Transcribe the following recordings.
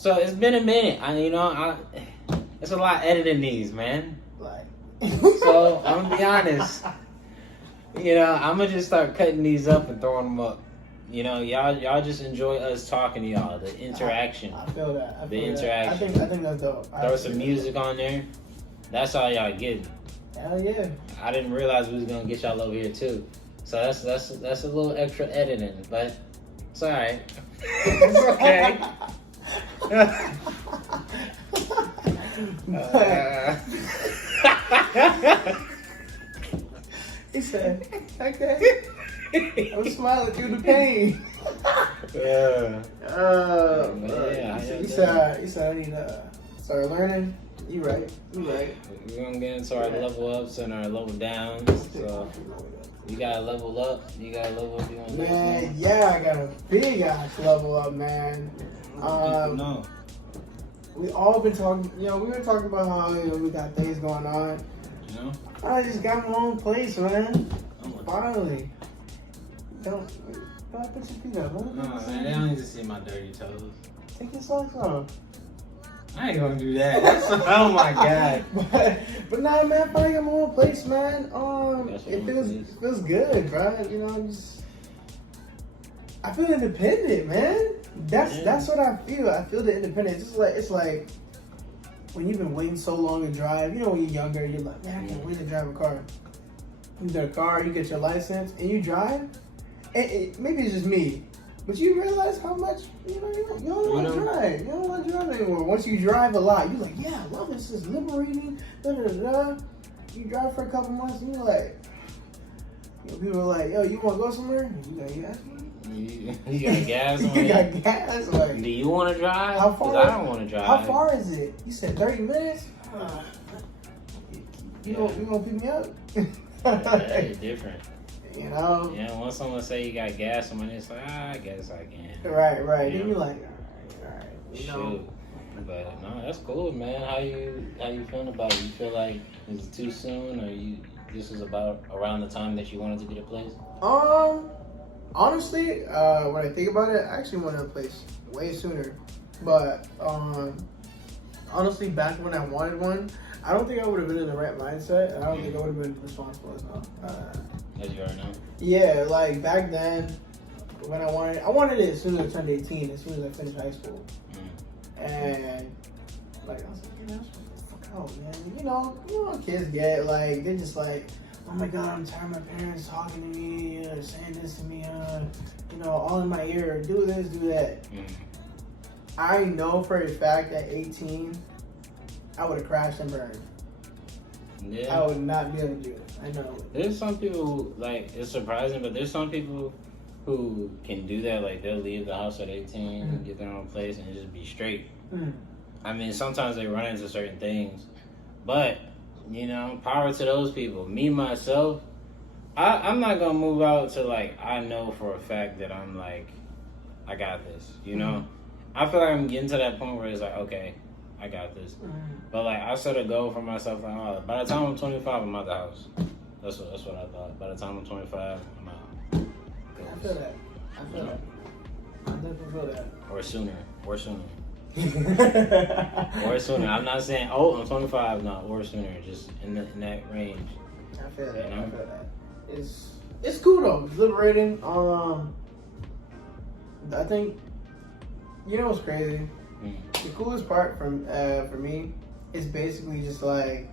So it's been a minute. It's a lot editing these, man. Like. So I'm gonna be honest. I'm gonna just start cutting these up and throwing them up. Y'all just enjoy us talking to y'all. The interaction. I feel that. The interaction. I think that's dope. Throw some music on there. That's all y'all get. Hell yeah. I didn't realize we was gonna get y'all over here too. So that's a little extra editing, but it's alright. It's okay. He said, okay. I'm smiling through the pain. Yeah. You said I need to start learning. You right. We're gonna get into our level ups and our level downs. So you gotta level up. You gotta level up. You want man, yeah, I got a big ass level up, man. No. We all been talking. We were talking about how we got things going on. I just got my own place, man. Finally. Don't put your feet up. No, man, they don't need to see my dirty toes. Take your socks off. I ain't gonna do that. Oh my god. But nah, man, I finally got my own place, man. It feels good, bro. I feel independent, man. That's what I feel. I feel the independence. It's like when you've been waiting so long to drive. When you're younger, you're like, man, I can't wait to drive a car. You get a car, you get your license, and you drive. And maybe it's just me, but you realize how much you don't want to drive. You don't want to drive anymore. Once you drive a lot, you're like, yeah, I love this. This is liberating. Da, da, da, da. You drive for a couple months, and you're like, people are like, yo, you want to go somewhere? You got gas? You got gas? You got gas? Like, do you want to drive? How far? I don't want to drive. How far is it? You said 30 minutes. You gonna pick me up? That is different. Yeah, once someone say you got gas, someone is like, I guess I can. Right. Then you're like, all right. Shoot. But no, that's cool, man. How you feeling about it? You feel like is it too soon, or this is about around the time that you wanted to get a place? Honestly, when I think about it, I actually wanted a place way sooner. But honestly, back when I wanted one, I don't think I would have been in the right mindset, and I don't think I would have been responsible as now. As you are now? Yeah, like back then, when I wanted it as soon as I turned 18, as soon as I finished high school. And like, I was like, man, fuck out, man. You know, kids get like, they're just like, oh my god, I'm tired of my parents talking to me, saying this to me, all in my ear, do this, do that. I know for a fact at 18, I would have crashed and burned. Yeah. I would not be able to do it. I know. There's some people, like, it's surprising, but there's some people who can do that. Like, they'll leave the house at 18 and get their own place and just be straight. I mean, sometimes they run into certain things, but, power to those people. Me, myself, I'm not going to move out till, like, I know for a fact that I'm, like, I got this, I feel like I'm getting to that point where it's like, okay, I got this. But like I set a goal for myself, like, oh, by the time I'm 25, I'm out the house. That's what I thought. By the time I'm 25, I'm out. I feel that. I definitely feel that. Or sooner. Or sooner. I'm not saying, I'm 25. No, or sooner. Just in that range. I feel that. I feel that. It's cool though. It's liberating. I think. What's crazy? The coolest part for me is basically just like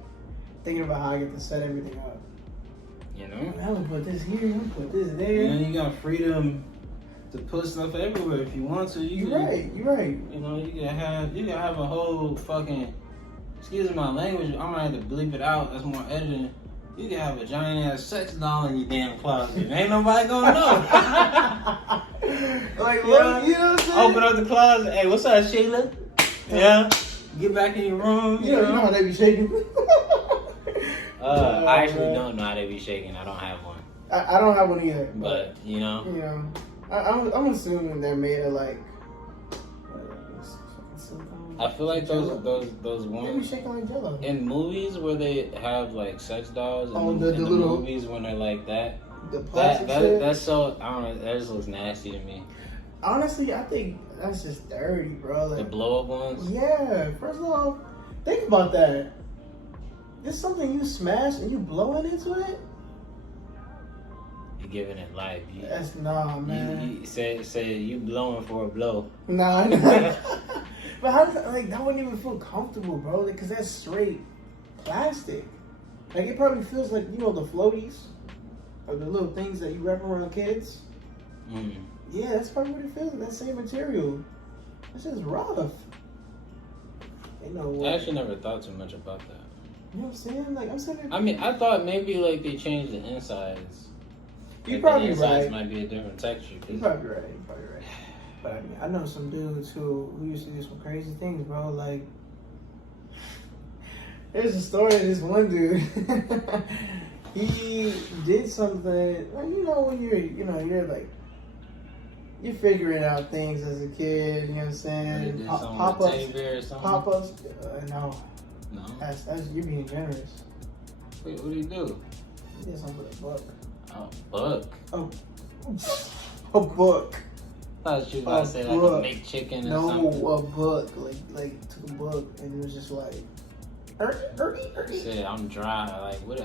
thinking about how I get to set everything up. I'm gonna put this here, I'm gonna put this there. You got freedom to put stuff everywhere if you want to. You're right. You can have a whole fucking, excuse my language, I'm gonna have to bleep it out. That's more editing. You can have a giant ass sex doll in your damn closet. Ain't nobody gonna know. Like, what? You know what I'm saying? Open up the closet. Hey, what's up, Sheila? Yeah. Get back in your room. You know how they be shaking. I actually don't know how they be shaking. I don't have one. I don't have one either. But I'm assuming they're made of like. I feel like those ones. They be shaking like Jello. In movies where they have like sex dolls, and the in the little movies when they're like that. The plastic shit. That's so, I don't know, that just looks nasty to me. Honestly, I think that's just dirty, bro. The Like, blow up ones. yeah. First of all, think about that. This something you smash and you blowing into it. You giving it life. That's man. You say you blowing for a blow. Nah. But how does that, like, that wouldn't even feel comfortable, bro? Like, cause that's straight plastic. Like, it probably feels like, you know, the floaties or the little things that you wrap around kids. Mm. Yeah, that's probably what it feels like. That same material. It's just rough. You know. I actually never thought too much about that. You know what I'm saying? Like, I'm saying. I mean, I thought maybe like they changed the insides. You're Like, probably the insides right. might be a different texture. You're probably right. But I mean, I know some dudes who used to do some crazy things, bro. Like, there's a story of this one dude. He did something. Like, you know, when you're like, you're figuring out things as a kid. You know what I'm saying? Pop-ups. Pop-ups. No. No. That's you're being generous. Wait, what do you do? He did something with a book. A book. A book. I thought you were about to say like a baked chicken or something. No, a book. Like took a book and it was just like, Said I'm dry. Like what?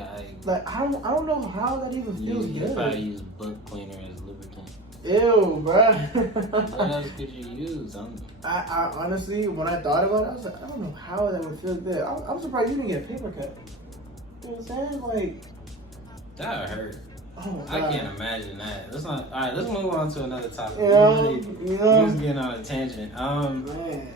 Like I don't know how that even feels you good. probably use book cleaner as lubricant. Ew, bro. What else could you use? I honestly, when I thought about it, I was like, I don't know how that would feel good. I'm surprised you didn't get a paper cut. You know what I'm saying? Like that would hurt. Oh, I can't imagine that. Let's not. All right, let's move on to another topic. You know? We're just getting on a tangent. Man.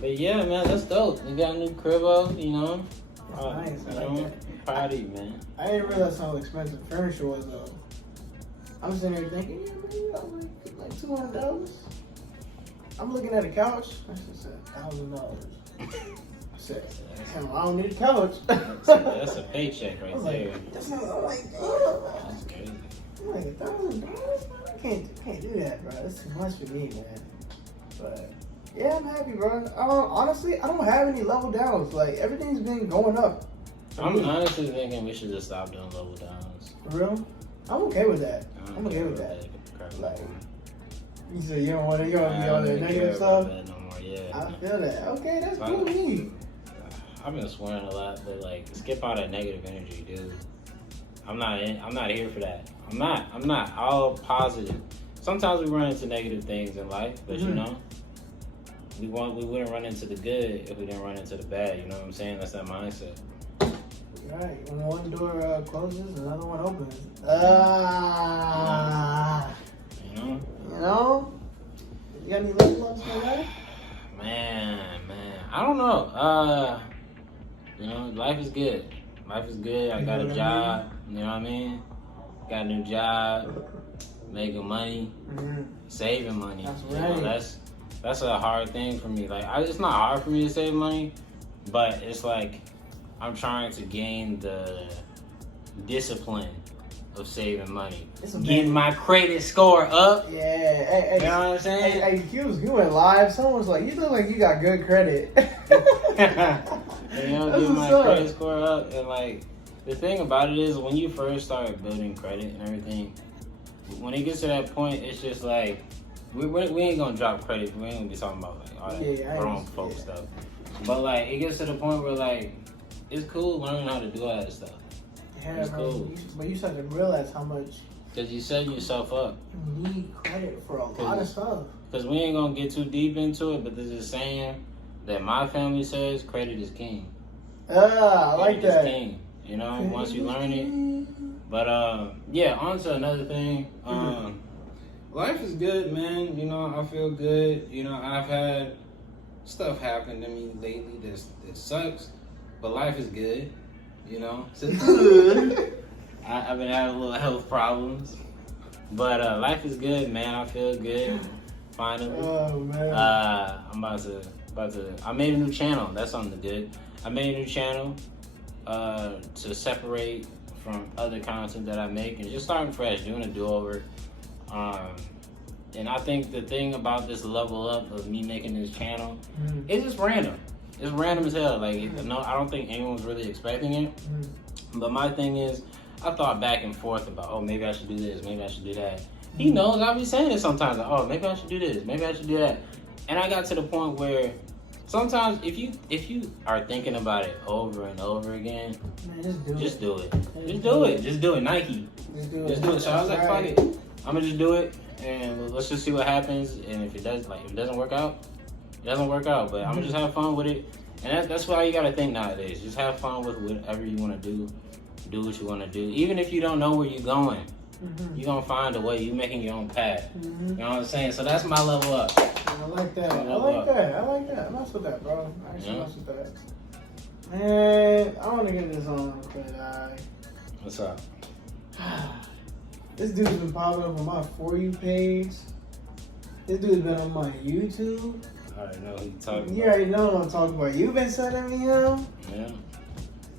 But yeah, man, that's dope. You got a new cribbo, you know. Nice. I like that. I'm proud of you, man. I didn't realize how expensive furniture was though. I'm sitting there thinking, yeah, man, you got like $200. I'm looking at a couch. That's just $1,000. I said, hell, I don't need a couch. That's a paycheck right there. Like, that's not, I'm like, oh. That's crazy. I'm like $1,000? I can't do that, bro. That's too much for me, man. But yeah, I'm happy, bro. Honestly, I don't have any level downs. Like everything's been going up. I'm honestly thinking we should just stop doing level downs. For real? I'm okay with that. I'm okay with that. Like, you said you don't want to be on the negative stuff? No more, yeah. I feel that. Okay, that's cool with me. I've been swearing a lot, but like, skip all that negative energy, dude. I'm not here for that. I'm not all positive. Sometimes we run into negative things in life, but you know, we wouldn't run into the good if we didn't run into the bad. You know what I'm saying? That's that mindset. Right. When one door closes, another one opens. You know? You got any level ups for that? Man, I don't know. You know, life is good. Life is good. I got a job. You know what I mean? Got a new job, making money, saving money. That's right. right. You know, that's a hard thing for me. Like, it's not hard for me to save money, but it's like I'm trying to gain the discipline of saving money, getting my credit score up. Yeah, hey, you know what I'm saying? Hey, you went live. Someone was like, "You look like you got good credit." You know, get my credit score up, and like the thing about it is, when you first start building credit and everything, when it gets to that point, it's just like we ain't gonna drop credit. We ain't gonna be talking about like all that grown folk stuff. But like it gets to the point where like it's cool learning how to do all that stuff. Yeah, it's cool. But you start to realize how much. Because you set yourself up. You need credit for a lot of stuff. Because we ain't gonna get too deep into it, but there's a saying that my family says credit is king. I like that. Credit is king. You know, once you learn it. But yeah, on to another thing. Life is good, man. You know, I feel good. You know, I've had stuff happen to me lately that sucks, but life is good. You know, so I've been having a little health problems, but life is good, man. I feel good. Finally, oh man. I'm about to. I made a new channel. That's something good. I made a new channel to separate from other content that I make and just starting fresh, doing a do-over. And I think the thing about this level up of me making this channel, it's just random. It's random as hell. Like, no, I don't think anyone's really expecting it. But my thing is, I thought back and forth about, oh, maybe I should do this, maybe I should do that. He knows I be saying it sometimes. Like, oh, maybe I should do this. Maybe I should do that. And I got to the point where sometimes if you are thinking about it over and over again, man, just do it. Just do it. Nike. Just do it. So I was like, fuck it. I'm gonna just do it, and let's just see what happens. And if it doesn't work out, it doesn't work out. But I'm gonna just have fun with it. And that's why you gotta think nowadays. Just have fun with whatever you want to do. Do what you want to do. Even if you don't know where you're going, you're gonna find a way. You're making your own path. You know what I'm saying? So that's my level up. I like that. I like that. I mess with that, bro. I actually mess with that. Man, I want to get this on, but What's up? This dude's been popping up on my For You page. This dude's been on my YouTube. I already know who you talking about. You already know what I'm talking about. You been sending me him? Yeah.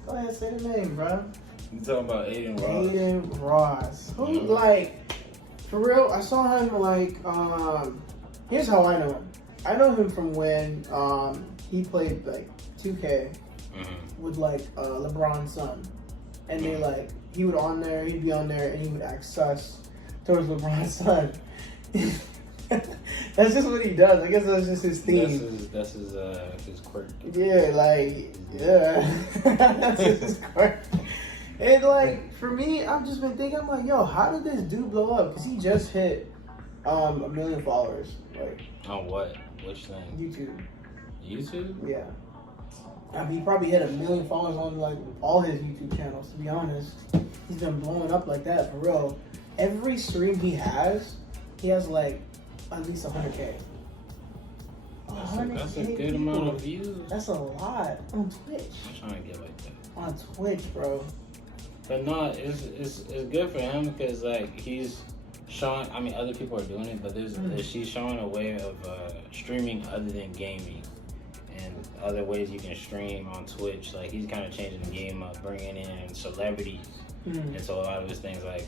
Go ahead, say the name, bro. You talking about Adin Ross? Adin Ross. Who, like, for real, I saw him, like, here's how I know him. I know him from when he played, like, 2K with, like, LeBron's son. And they, like, he'd be on there, and he would act sus towards LeBron's son. That's just what he does. I guess that's just his theme. That's his quirk. Yeah, like, that's just his quirk. And like, for me, I've just been thinking, I'm like, yo, how did this dude blow up? Because he just hit 1 million followers. Like, on what? Which thing? YouTube. YouTube? Yeah. I mean, he probably hit 1 million followers on like all his YouTube channels, to be honest. He's been blowing up like that, for real. Every stream he has like at least 100K. That's a good amount of views. That's a lot on Twitch. I'm trying to get like that. On Twitch, bro. But no, it's good for him because like he's showing. I mean, other people are doing it, but she's showing a way of streaming other than gaming and other ways you can stream on Twitch. Like he's kind of changing the game up, bringing in celebrities, and so a lot of his things like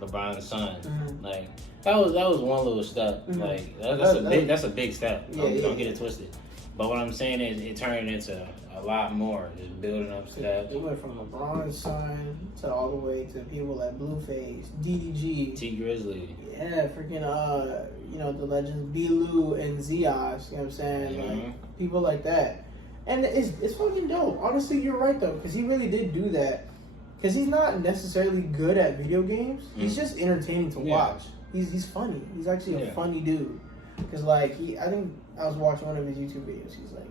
LeBron's son, like that was one little step. Like that's a big step. Don't get it twisted. But what I'm saying is it turned into a lot more, just building up steps. It went from LeBron's son to all the way to people like Blueface, DDG, T Grizzly. Yeah, freaking the legends B-Lou and Zios, you know what I'm saying? Like people like that. And it's fucking dope. Honestly, you're right though, because he really did do that. Because he's not necessarily good at video games. He's just entertaining to watch. He's funny. He's actually a funny dude. Because like I think I was watching one of his YouTube videos. He's like,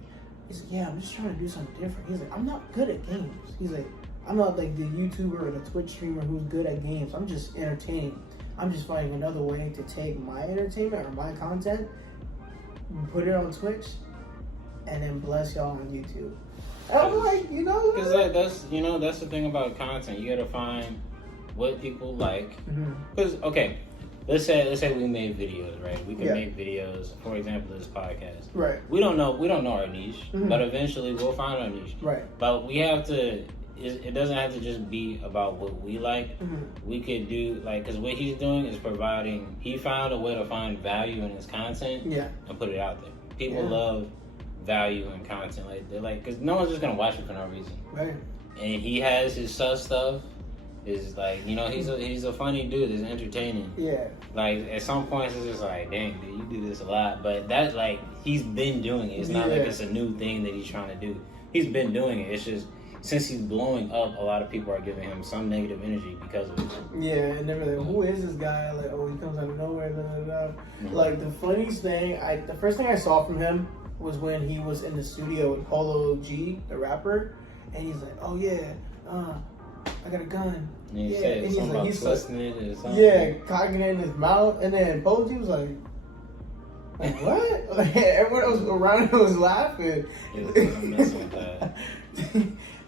yeah, I'm just trying to do something different. He's like, I'm not good at games. He's like, I'm not like the YouTuber or the Twitch streamer who's good at games. I'm just entertaining. I'm just finding another way to take my entertainment or my content, put it on Twitch, and then bless y'all on YouTube. And I'm like, because that's the thing about content. You gotta find what people like. Because let's say we made videos, right? We can make videos. For example, this podcast. Right. We don't know our niche, but eventually we'll find our niche. Right. But we have to. It doesn't have to just be about what we like. We could do because what he's doing is providing. He found a way to find value in his content. And put it out there. People love value in content. Because no one's just gonna watch it for no reason. Right. And he has his sus stuff. Is he's a funny dude. It's entertaining. Yeah. Like at some points it's just like, dang, dude, you do this a lot. But that's he's been doing it. It's not like it's a new thing that he's trying to do. He's been doing it. It's just since he's blowing up, a lot of people are giving him some negative energy because of it. Yeah, and they're like, who is this guy? Like, oh, he comes out of nowhere. Blah, blah, blah. Like the funniest thing, the first thing I saw from him was when he was in the studio with Polo G, the rapper, and he's like, oh yeah, I got a gun. And he said something about twisting it or something. Yeah, cocking it in his mouth, and then Polo G was like what? Like, everyone else around him was laughing. I'm messing with that.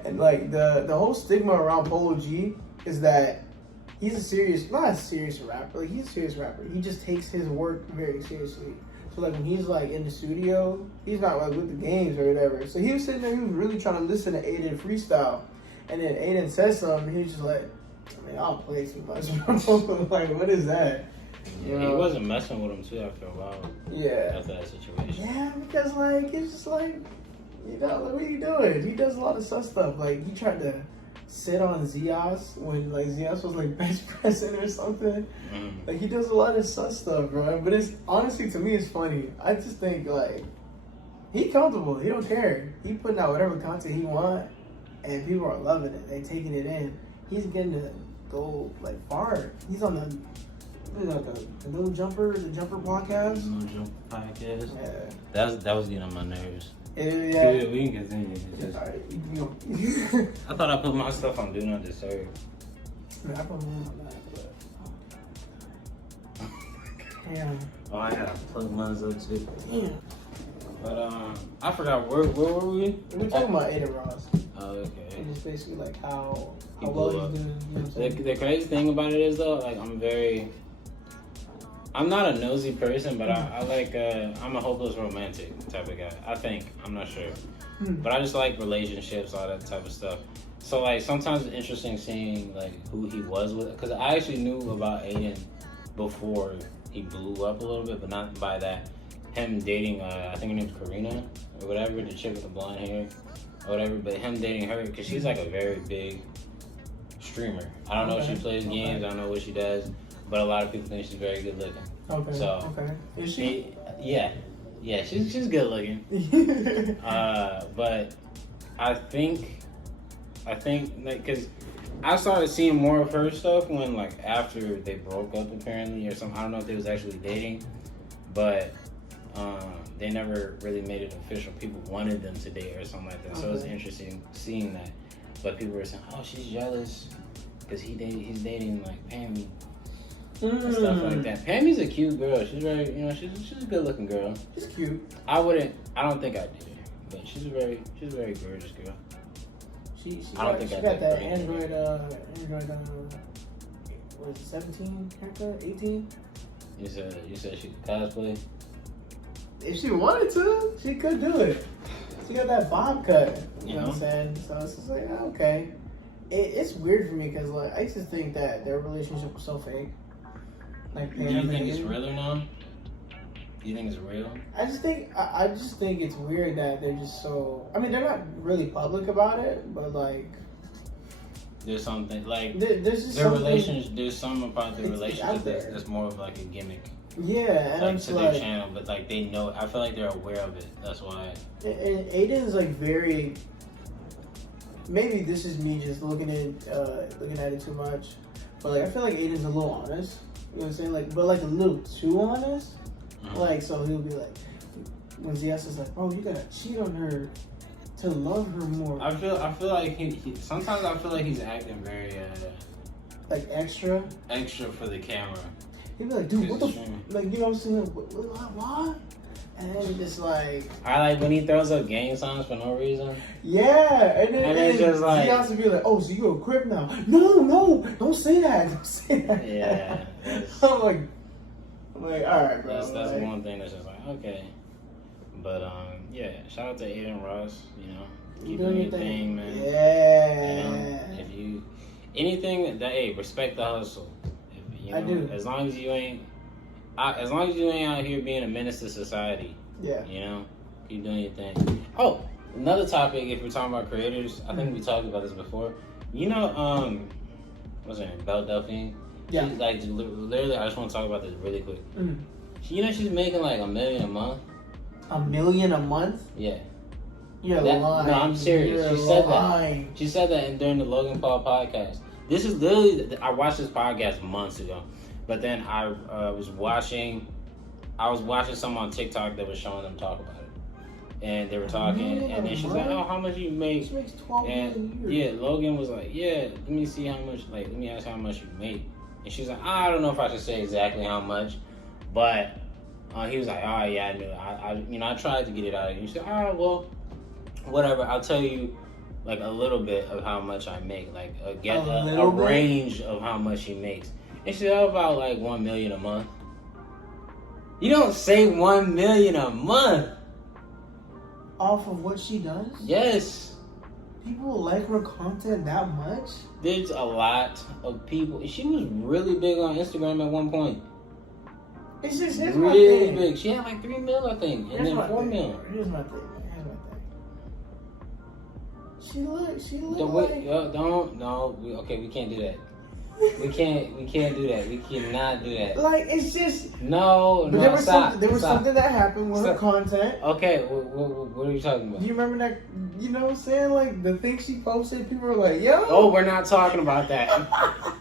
And like the whole stigma around Polo G is that he's not a serious rapper. Like, he's a serious rapper. He just takes his work very seriously. So like when he's like in the studio, he's not like with the games or whatever. So he was sitting there, he was really trying to listen to Adin freestyle. And then Adin says something, he was just like, I mean, I don't play too much. Like, what is that? He wasn't messing with him too after a while. Yeah. After that situation. Yeah, because like it's just like, like, what are you doing? He does a lot of sus stuff. Like he tried to sit on Zios when like Zios was like bench pressing or something. Mm. Like he does a lot of sus stuff, bro. But it's honestly to me it's funny. I just think like he comfortable. He don't care. He putting out whatever content he want, and people are loving it. They taking it in. He's getting to go like far. He's on the little jumper, the jumper podcast. Little jumper podcast. Yeah. That was getting on my nerves. Yeah. We can continue. All right. I thought I put my stuff on Do Not Disturb. I put mine on that, but damn. Oh, I gotta plug mine up too. Damn. But I forgot where were we? We're talking about Adin Ross. Oh, okay. And it's basically like how He well blew up. he's doing. You know what I'm saying? The crazy thing about it is though, like I'm not a nosy person, but I like I'm a hopeless romantic type of guy. I think, I'm not sure, but I just like relationships, all that type of stuff. So like sometimes it's interesting seeing like who he was with, because I actually knew about Adin before he blew up a little bit, but not by that. Him dating, I think her name's Karina or whatever, the chick with the blonde hair or whatever, but him dating her because she's like a very big streamer. I don't know if she plays games, I don't know what she does, but a lot of people think she's very good looking. Okay. So, Is she? Yeah, she's good looking. But I think like, cause I started seeing more of her stuff when like after they broke up apparently or something. I don't know if they was actually dating, but they never really made it official. People wanted them to date or something like that. So it was interesting seeing that. But people were saying, "Oh, she's jealous because he's dating like Pammy." And stuff like that. Pammy's a cute girl. She's very, she's a good looking girl. She's cute. I don't think I'd date her, but she's a very gorgeous girl. She got that Android, what is it, 17 haircut, 18? You said she could cosplay? If she wanted to, she could do it. She got that bob cut. You know what I'm saying? So it's just like, okay. It's weird for me because like I used to think that their relationship was so fake. Like, do you think it's real or not? Do you think it's real? I just think it's weird that they're just so. I mean, they're not really public about it, but like, there's something like there's just their something, relationship. There's something about their it's relationship that's more of like a gimmick. Yeah, and like I'm to like, their channel, but like they know. I feel like they're aware of it. That's why. And Adin's like very. Maybe this is me just looking at it too much, but like I feel like Adin's a little honest. You know what I'm saying? Like, but like a little too honest. Like, so he'll be like, when ZS is like, "Oh, you gotta cheat on her to love her more." I feel like he sometimes I feel like he's acting very like extra for the camera. He'll be like, "Dude, what the like?" You know what I'm saying? What? And then it's just like, I like when he throws up gang signs for no reason. Yeah, and then it's just like, ZS will be like, "Oh, so you a crip now?" No, don't say that. Don't say that. Yeah. I'm like, all right, bro. That's like, one thing that's just like, okay. But yeah, shout out to Adin Ross, keep doing your thing, man. Yeah. If you anything that respect the hustle. I do. As long as you ain't out here being a menace to society. Yeah. Keep doing your thing. Oh, another topic, if we're talking about creators, I think we talked about this before. What's her name? Belle Delphine? Yeah. She's like, literally, I just want to talk about this really quick. She's making like $1 million a month. $1 million a month? Yeah. You're lying. No, I'm serious. She said that during the Logan Paul podcast. This is literally, I watched this podcast months ago, but then I was watching someone on TikTok that was showing them talk about it. And they were talking, and then she's like, "Oh, how much do you make?" She makes $12 million a year. Yeah, Logan was like, "Yeah, let me see how much. Like, let me ask how much you make." And she's like, "I don't know if I should say exactly how much," but he was like, "Oh yeah, I knew. I tried to get it out of you." And she said, "All right, well, whatever. I'll tell you like a little bit of how much I make, like a range of how much she makes." And she said, "About like $1 million a month." You don't say $1 million a month. Off of what she does? Yes. People like her content that much? There's a lot of people. She was really big on Instagram at one point. It's just really big. She had like 3 mil, I think, and then 4 mil. Here's my thing. She looked okay, we can't do that. We can't do that. We cannot do that. Like, it's just no. But there was something that happened with her content. Okay, what are you talking about? Do you remember that? You know what I'm saying? Like the thing she posted, people were like, "Yo." Oh, we're not talking about that.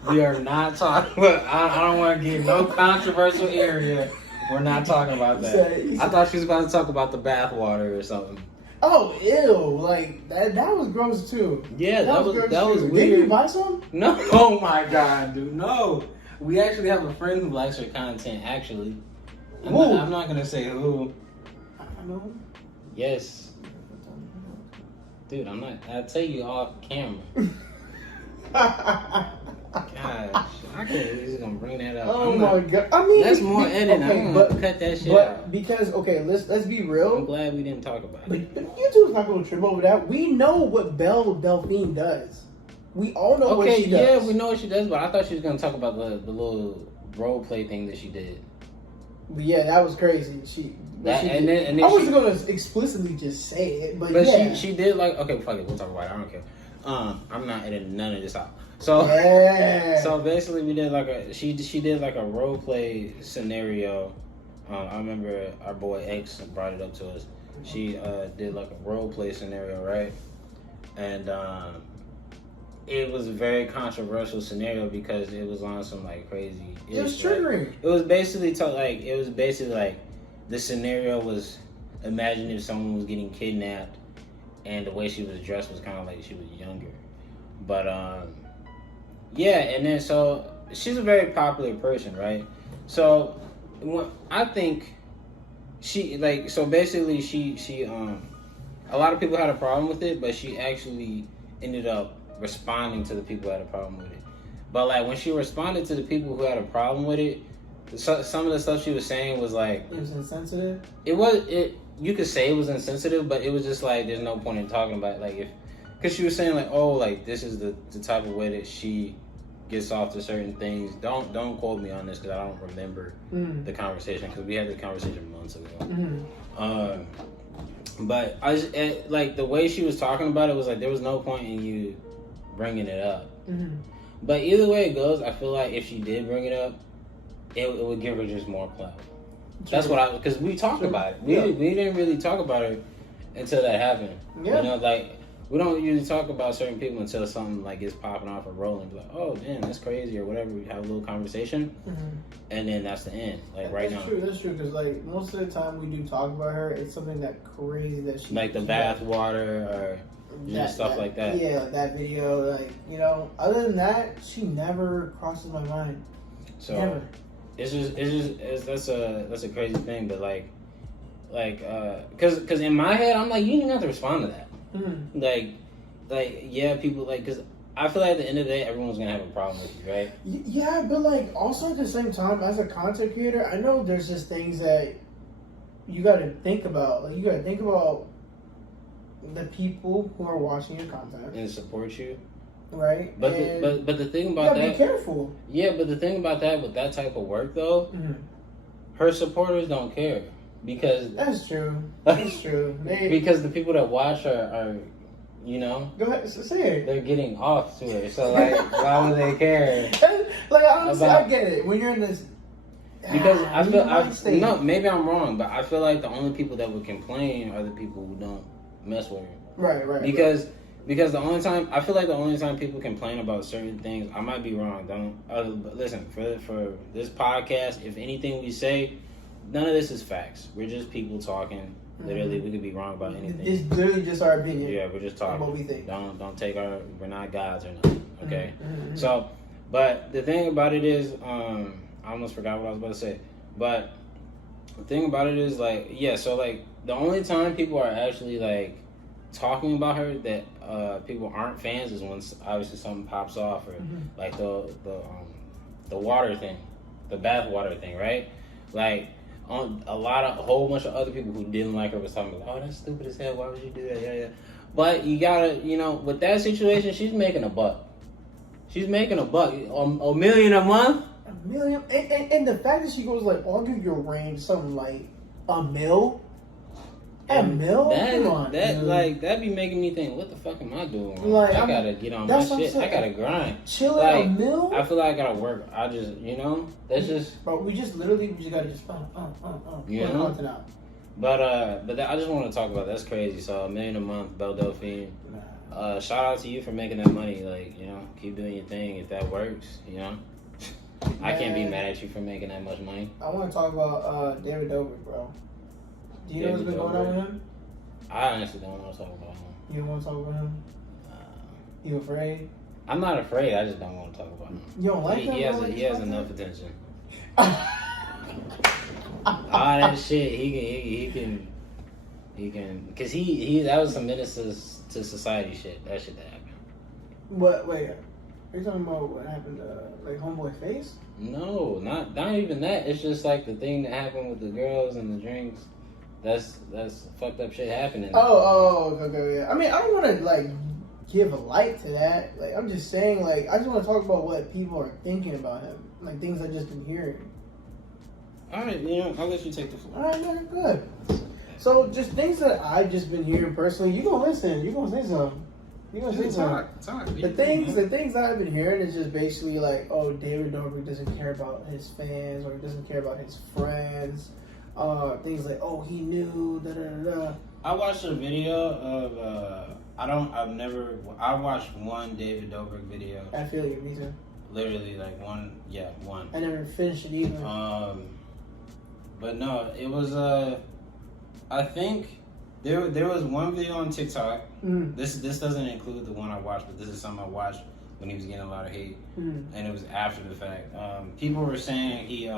We are not talking. I don't want to get no controversial area. We're not talking about that. I thought she was about to talk about the bath water or something. Oh, ew! Like that was gross too. Yeah, that was weird. Did you buy some? No. Oh my god, dude, no. We actually have a friend who likes her content. Actually, I'm not gonna say who. I know. Yes. Dude, I'm not. I'll tell you off camera. Gosh, I can't even gonna bring that up. Oh my god! I mean, that's more editing. Okay, I'm gonna cut that shit out. Because let's be real. I'm glad we didn't talk about it. But YouTube's not gonna trip over that. We know what Belle Delphine does. We all know what she does. Yeah, we know what she does. But I thought she was gonna talk about the little role play thing that she did. But yeah, that was crazy. I wasn't gonna explicitly just say it, but yeah, she did like okay, fuck it, we'll talk about it. I don't care. I'm not editing none of this out. So so basically, we did like she did like a role play scenario. I remember our boy X brought it up to us. She did like a role play scenario, right? And it was a very controversial scenario because it was on some like crazy. It was triggering. It was basically like the scenario was imagine if someone was getting kidnapped and the way she was dressed was kind of like she was younger, but yeah, and then so she's a very popular person, right? So I think she like so basically she a lot of people had a problem with it, but she actually ended up responding to the people who had a problem with it. But like when she responded to the people who had a problem with it, some of the stuff she was saying was like it was insensitive. You could say it was insensitive, but it was just like there's no point in talking about it. Like because she was saying like, oh, like this is the type of way that she gets off to certain things. Don't quote me on this because I don't remember the conversation because we had the conversation months ago. But I just, like the way she was talking about it was like there was no point in you bringing it up. But either way it goes, I feel like if she did bring it up, it would give her just more clout. That's what because we talked about it. We didn't really talk about it until that happened. Yeah. You know, like we don't usually talk about certain people until something like is popping off or rolling. Like, oh damn, that's crazy or whatever. We have a little conversation, and then that's the end. Like right now. That's true. Because like most of the time we do talk about her, it's something that crazy that she like the bath water or stuff like that. Yeah, that video. Like other than that, she never crosses my mind. So never. That's a crazy thing, but like, cause in my head I'm like, you didn't have to respond to that. Like yeah, people like, cause I feel like at the end of the day, everyone's gonna have a problem with you, right? Yeah, but like also at the same time, as a content creator, I know there's just things that you got to think about. Like you got to think about the people who are watching your content and support you. Right, but the thing about that, be careful. Yeah, but the thing about that with that type of work though, her supporters don't care because that's true. That's true. Because the people that watch her are, go ahead, say it. They're getting off to her, so like, why would they care? Like honestly, I get it when you're in this. Because I feel no, maybe I'm wrong, but I feel like the only people that would complain are the people who don't mess with her. Right. Because the only time people complain about certain things, I might be wrong. But listen, for this podcast, if anything we say, none of this is facts. We're just people talking. Literally, we could be wrong about anything. It's literally just our opinion. Yeah, we're just talking. What we think. Don't take we're not gods or nothing. Okay. So, but the thing about it is, I almost forgot what I was about to say. But the thing about it is, like, yeah. So like, the only time people are actually like talking about her that people aren't fans is when obviously something pops off or like the water thing, the bath water thing, right? Like on a whole bunch of other people who didn't like her was talking about, oh, that's stupid as hell. Why would you do that? Yeah. But you gotta, with that situation, she's making a buck. She's making a buck, $1 million a month. $1 million, and the fact that she goes like, I'll give you a range, something like $1 million. A mill? Come on, that dude. like that be making me think, what the fuck am I doing? Like, I gotta get on my shit. I gotta grind. Chill like, at a mill? I feel like I gotta work. I just, that's just. Bro, we just gotta just you know? But I just want to talk about that's crazy. So $1 million a month, Belle Delphine. Shout out to you for making that money. Like, keep doing your thing if that works. I can't be mad at you for making that much money. I want to talk about David Dobrik, bro. Do you know what's been going on with him? I honestly don't want to talk about him. You don't want to talk about him? You afraid? I'm not afraid. I just don't want to talk about him. You don't like him? He has enough attention. All that shit, he can, because he that was some menaces to society shit. That shit that happened. What? Wait, are you talking about what happened to like Homeboy Face? No, not even that. It's just like the thing that happened with the girls and the drinks. That's fucked up shit happening. Okay, yeah. I mean, I don't want to like give a light to that. Like, I'm just saying, like, I just want to talk about what people are thinking about him, like things I've just been hearing. All right, I'll let you take the floor. All right, man, good. So, just things that I've just been hearing personally. You gonna listen? You gonna say something? You gonna say something? Talk. The things that I've been hearing is just basically like, oh, David Dobrik doesn't care about his fans or he doesn't care about his friends. Things like, oh, he knew, da. I watched a video of, I watched one David Dobrik video. I feel you, me too. Literally, like, one. I never finished it either. But no, it was, I think there was one video on TikTok. This doesn't include the one I watched, but this is something I watched when he was getting a lot of hate. And it was after the fact. People were saying he,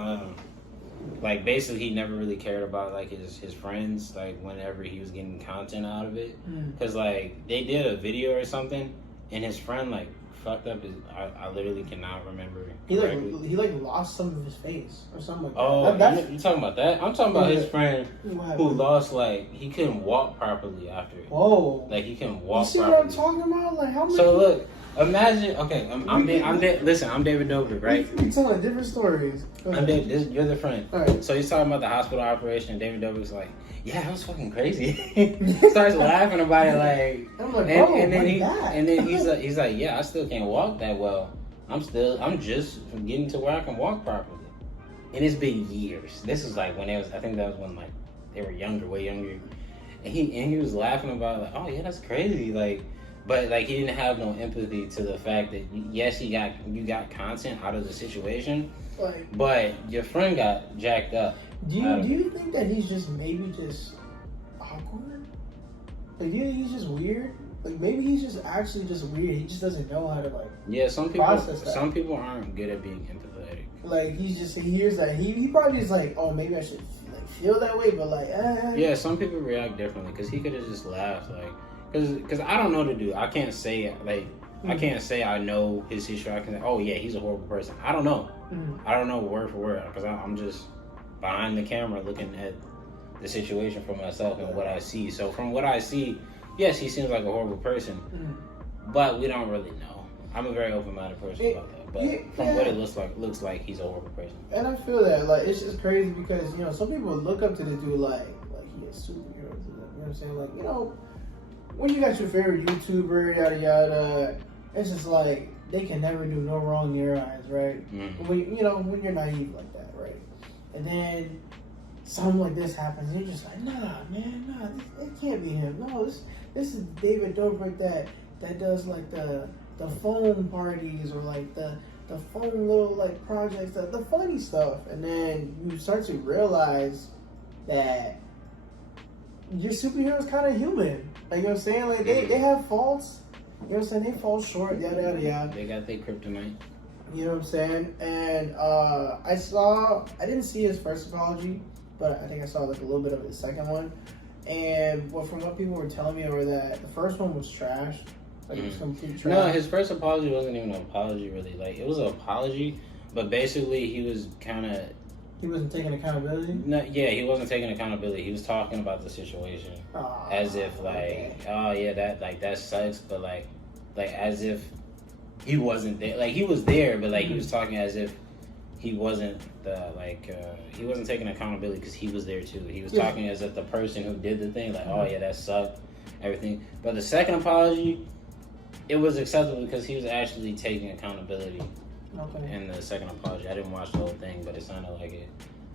like, basically he never really cared about like his friends, like whenever he was getting content out of it, because like they did a video or something and his friend like fucked up his, I literally cannot remember. He lost some of his face or something like that. Oh, you talking about that? I'm talking about his friend who lost, like, he couldn't walk properly after it. Whoa. Like, he couldn't walk you see properly. what I'm talking about? Like, how many... So look, imagine, okay, listen, I'm David Dobrik, right? You're telling different stories. I'm David, you're the friend. All right. So he's talking about the hospital operation, and David Dobrik's like, yeah, that was fucking crazy. He starts laughing about it, like, I'm like, bro, and then he's like, yeah, I still can't walk that well. I'm just getting to where I can walk properly. And it's been years. This is like when I think that was when like they were younger, way younger. And he was laughing about it, like, oh yeah, that's crazy. Like, but like he didn't have no empathy to the fact that yes, you got content out of the situation, but your friend got jacked up. Do you think that he's just maybe just awkward? Like, do you think he's just weird? Like, maybe he's just actually just weird. He just doesn't know how to like some people process that. Some people aren't good at being empathetic. Like, he hears that he probably is like, oh, maybe I should like feel that way, but like yeah, some people react differently because he could have just laughed, like, because I don't know the dude. I can't say like I can't say I know his history. I can say, oh yeah, he's a horrible person. I don't know. I don't know word for word because I'm just behind the camera looking at the situation for myself and what I see. So from what I see, yes, he seems like a horrible person, but we don't really know. I'm a very open-minded person about that. But from what it looks like he's a horrible person. And I feel that, like, it's just crazy because, some people look up to this dude like he is superhero to them. You know what I'm saying? Like, when you got your favorite YouTuber, yada yada, it's just like they can never do no wrong in your eyes, right? When you're naive like that, right? And then something like this happens, and you're just like, nah, man, it can't be him. No, this is David Dobrik that does like the phone parties or like the phone little like projects, the funny stuff. And then you start to realize that your superhero is kind of human. Like, you know what I'm saying? Like, they have faults. You know what I'm saying? They fall short, yada yada yada. They got their kryptonite. You know what I'm saying? And I didn't see his first apology, but I think I saw like a little bit of his second one. And from what people were telling me, or that the first one was trash. Like, it was complete trash. No, his first apology wasn't even an apology, really. Like, it was an apology, but basically he was kind of... He wasn't taking accountability? No, yeah, he wasn't taking accountability. He was talking about the situation as if, like, oh, yeah, that sucks, but, like, as if he wasn't there. Like, he was there, but, like, he was talking as if he wasn't he wasn't taking accountability because he was there too. He was talking as if the person who did the thing, like, oh yeah, that sucked, everything. But the second apology, it was acceptable because he was actually taking accountability. Okay. In the second apology, I didn't watch the whole thing, but it sounded like it.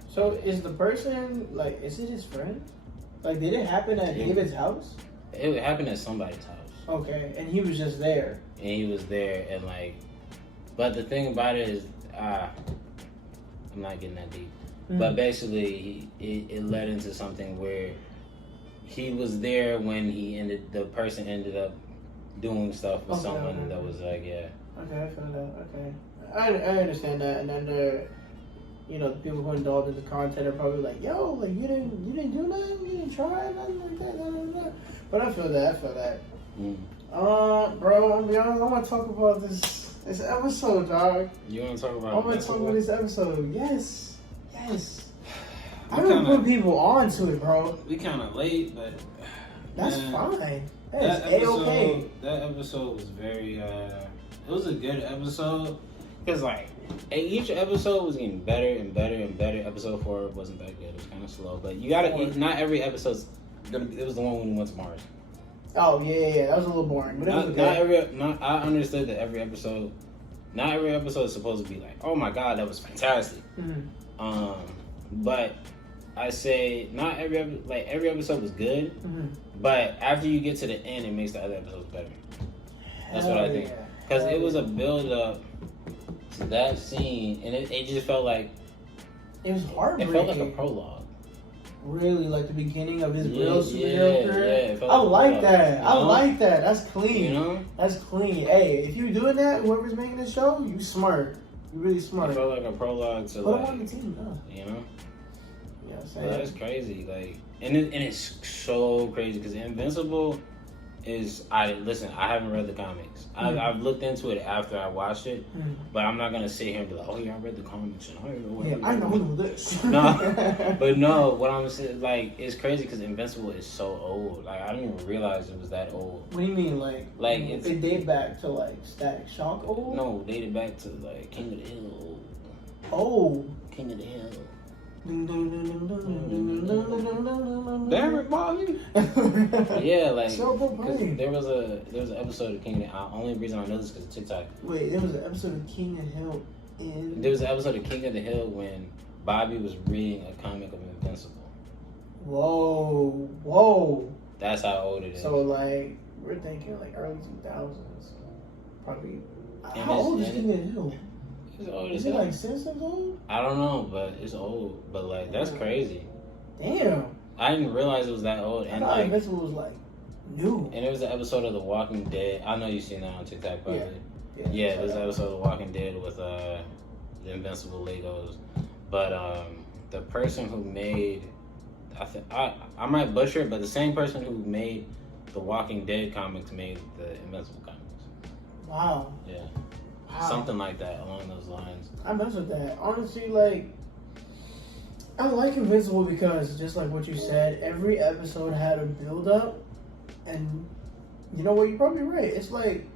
So is the person like? Is it his friend? Like, did it happen at David's house? It happened at somebody's house. Okay, and he was just there. And he was there, and like, but the thing about it is, I'm not getting that deep. But basically, it led into something where he was there when the person ended up doing stuff with someone that was like, yeah. Okay, I feel that. Okay, I understand that, and then the people who indulge in the content are probably like, yo, like you didn't do nothing, you didn't try nothing like that, blah. But I feel that. Bro, I'm be honest, I want to talk about this episode, dog. You want to talk about? I want to talk about this episode. Yes. I don't put people on to it, bro. We kind of late, but that's fine. That's A-okay. That episode was very. It was a good episode because like each episode was getting better and better and better. Episode 4 wasn't that good. It was kind of slow, but you gotta. Not every episode's gonna. It was the one when we went to Mars. Oh yeah, that was a little boring. But I understood that not every episode is supposed to be like, oh my god, that was fantastic. But I say not every episode was good, but after you get to the end, it makes the other episodes better. That's what I think, because it was a build up to that scene, and it just felt like it was heartbreaking. It felt like a prologue. Really, like the beginning of his real superhero career. Yeah, I like that. You know? I like that. That's clean. You know, that's clean. Hey, if you're doing that, whoever's making this show, you smart. You really smart. It felt like a prologue to put him on the team, you know. Yeah, that's crazy. Like, and it's so crazy because Invincible is. I haven't read the comics. I've looked into it after I watched it, but I'm not gonna sit here and be like, oh yeah, I read the comics and I don't know what. I know this. No, but no. What I'm saying, like, it's crazy because Invincible is so old. Like, I didn't even realize it was that old. What do you mean, like it date back to like Static Shock old? No, dated back to like King of the Hill. Oh, King of the Hill. Damn it, Molly! Yeah, like there was an episode of King of the Hill. Only reason I know this is because of TikTok. Wait, there was an episode of King of the Hill There was an episode of King of the Hill when Bobby was reading a comic of Invincible. Whoa! That's how old it is. So like we're thinking like early 2000s, probably. How old is King of the Hill? It's old as hell. Is it like Simpsons old? I don't know, but it's old. But like that's crazy. Damn. I didn't realize it was that old. And like Invincible was like new. And it was an episode of The Walking Dead. I know you've seen that on TikTok probably. Yeah, it was an episode of The Walking Dead with the Invincible Legos. But the person who made, I might butcher it, but the same person who made the Walking Dead comics made the Invincible comics. Wow. Yeah. Wow. Something like that along those lines. I mess with that. Honestly, like, I like Invincible because just like what you said, every episode had a build up, and you know what, you're probably right. It's like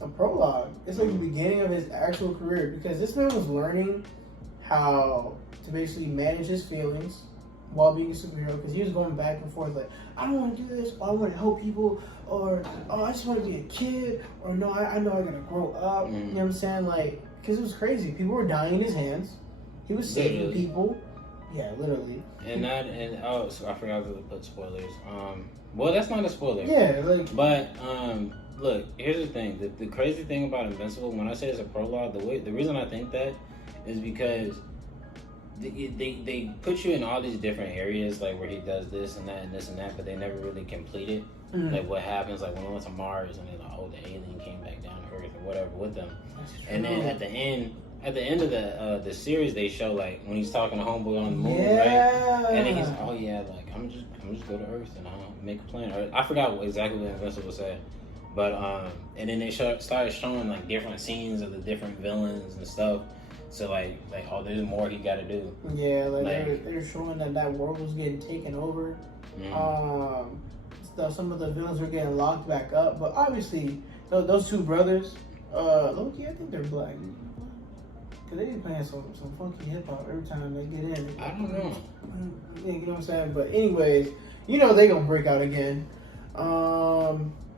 a prologue. It's like the beginning of his actual career, because this man was learning how to basically manage his feelings while being a superhero, because he was going back and forth like, I don't want to do this, or I want to help people, or oh, I just want to be a kid, or no, I know I gotta grow up. You know what I'm saying? Like, because it was crazy. People were dying in his hands. He was saving people. Yeah, literally. So I forgot to put spoilers. Well, that's not a spoiler. Yeah, like. But look, here's the thing. The crazy thing about Invincible, when I say it's a prologue, the reason I think that is because they put you in all these different areas, like where he does this and that and this and that, but they never really complete it. Like what happens, like when we went to Mars and they're like, oh, the alien came back down to Earth or whatever with them. And then at the end of the series, they show like when he's talking to Homeboy on the moon, right? And then he's like, oh yeah, like I'm just go to Earth and I'll make a plan. Or I forgot exactly what Invincible said, but and then they started showing like different scenes of the different villains and stuff. So like oh, there's more he got to do. Yeah, like they're showing that world was getting taken over. Some of the villains were getting locked back up, but obviously those two brothers, Loki, I think they're black. Cause they be playing some funky hip hop every time they get in. I don't know. Yeah, you know what I'm saying? But anyways, you know they gonna break out again.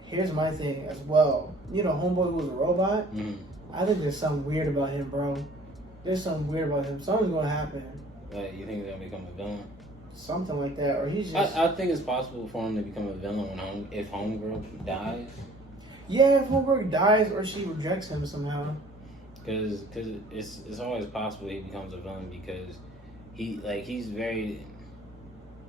Here's my thing as well. You know, Homeboy was a robot. Mm-hmm. I think there's something weird about him, bro. There's something weird about him. Something's gonna happen. Like, you think he's gonna become a villain? Something like that, or he's just. I think it's possible for him to become a villain if Homegirl dies. Yeah, if Homeboy dies or she rejects him somehow. Because it's always possible he becomes a villain because he's very.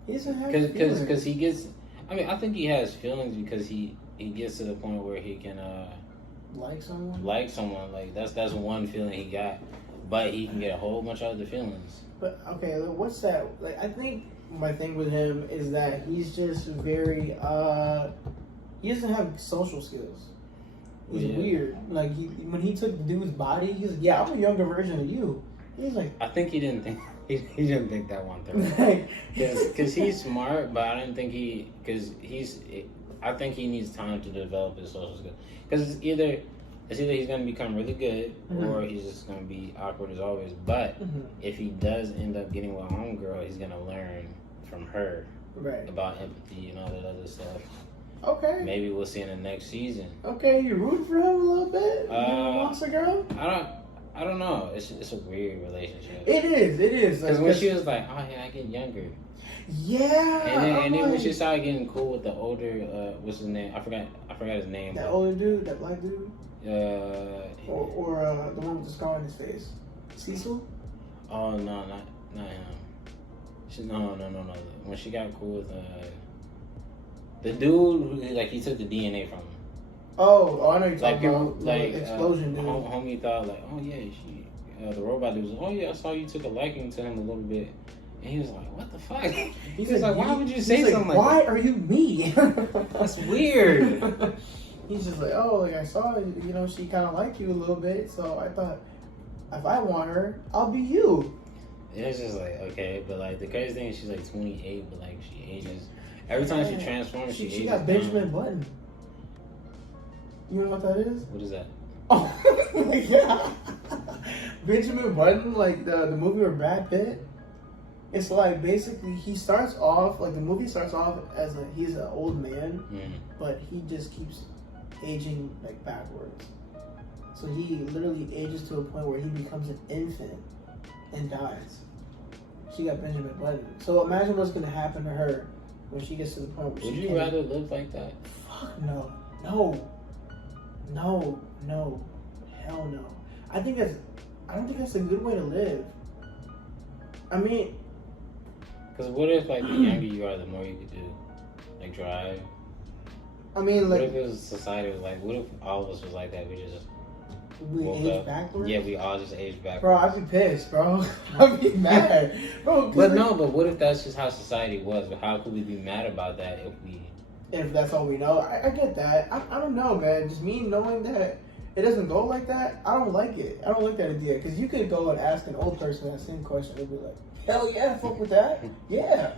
He doesn't have feelings. Because he gets. I mean, I think he has feelings because he gets to the point where he can like someone. Like that's one feeling he got, but he can get a whole bunch of other feelings. But okay, what's that? Like, I think my thing with him is that he's just very. He doesn't have social skills. He's weird. Like when he took the dude's body, he's like, "Yeah, I'm a younger version of you." He's like, I think he didn't think he didn't think that one through. Because he's smart, but I didn't think I think he needs time to develop his social skills. Because it's either he's going to become really good, or he's just going to be awkward as always. But if he does end up getting with Homegirl, he's going to learn from her about empathy and all that other stuff. Okay. Maybe we'll see in the next season. Okay, you root for him a little bit? Monster Girl? I don't know. It's a weird relationship. It is. Because when she was like, "Oh yeah, I get younger." Yeah. And then when she started getting cool with the older, what's his name? I forgot his name. That older dude, that black dude. Or the one with the scar on his face, Cecil. Oh no, not him. No. When she got cool with the dude who he took the DNA from him. Oh, I know you're talking about like explosion dude. Homie thought like, oh yeah, the robot dude was like, oh yeah, I saw you took a liking to him a little bit, and he was like, what the fuck? He was like, why would you say something like why that? are you me? That's weird. He's just like, oh, like I saw, you know, she kind of liked you a little bit, so I thought if I want her, I'll be you. It's just like, okay, but like the crazy thing is she's like 28, but like she ages. Every time she transforms, she ages. She got Benjamin Button. You know what that is? What is that? Oh, yeah. Benjamin Button, like the movie with Brad Pitt. It's like basically he starts off, like the movie starts off as he's an old man, but he just keeps aging like backwards. So he literally ages to a point where he becomes an infant and dies. She got Benjamin Button. So imagine what's gonna happen to her when she gets to the point where Would you rather live like that? Fuck no. Hell no. I don't think that's a good way to live. I mean, because what if like the younger you are, the more you could do, like drive. I mean, like, what if it was society was like? What if all of us was like that? We age backwards? Yeah, we all just age backwards. Bro, I'd be pissed, bro. I'd be mad, bro. But what if that's just how society was? But how could we be mad about that if that's all we know? I get that. I don't know, man. Just me knowing that it doesn't go like that, I don't like it. I don't like that idea. Because you could go and ask an old person that same question. They'd be like, hell yeah, fuck with that. Yeah.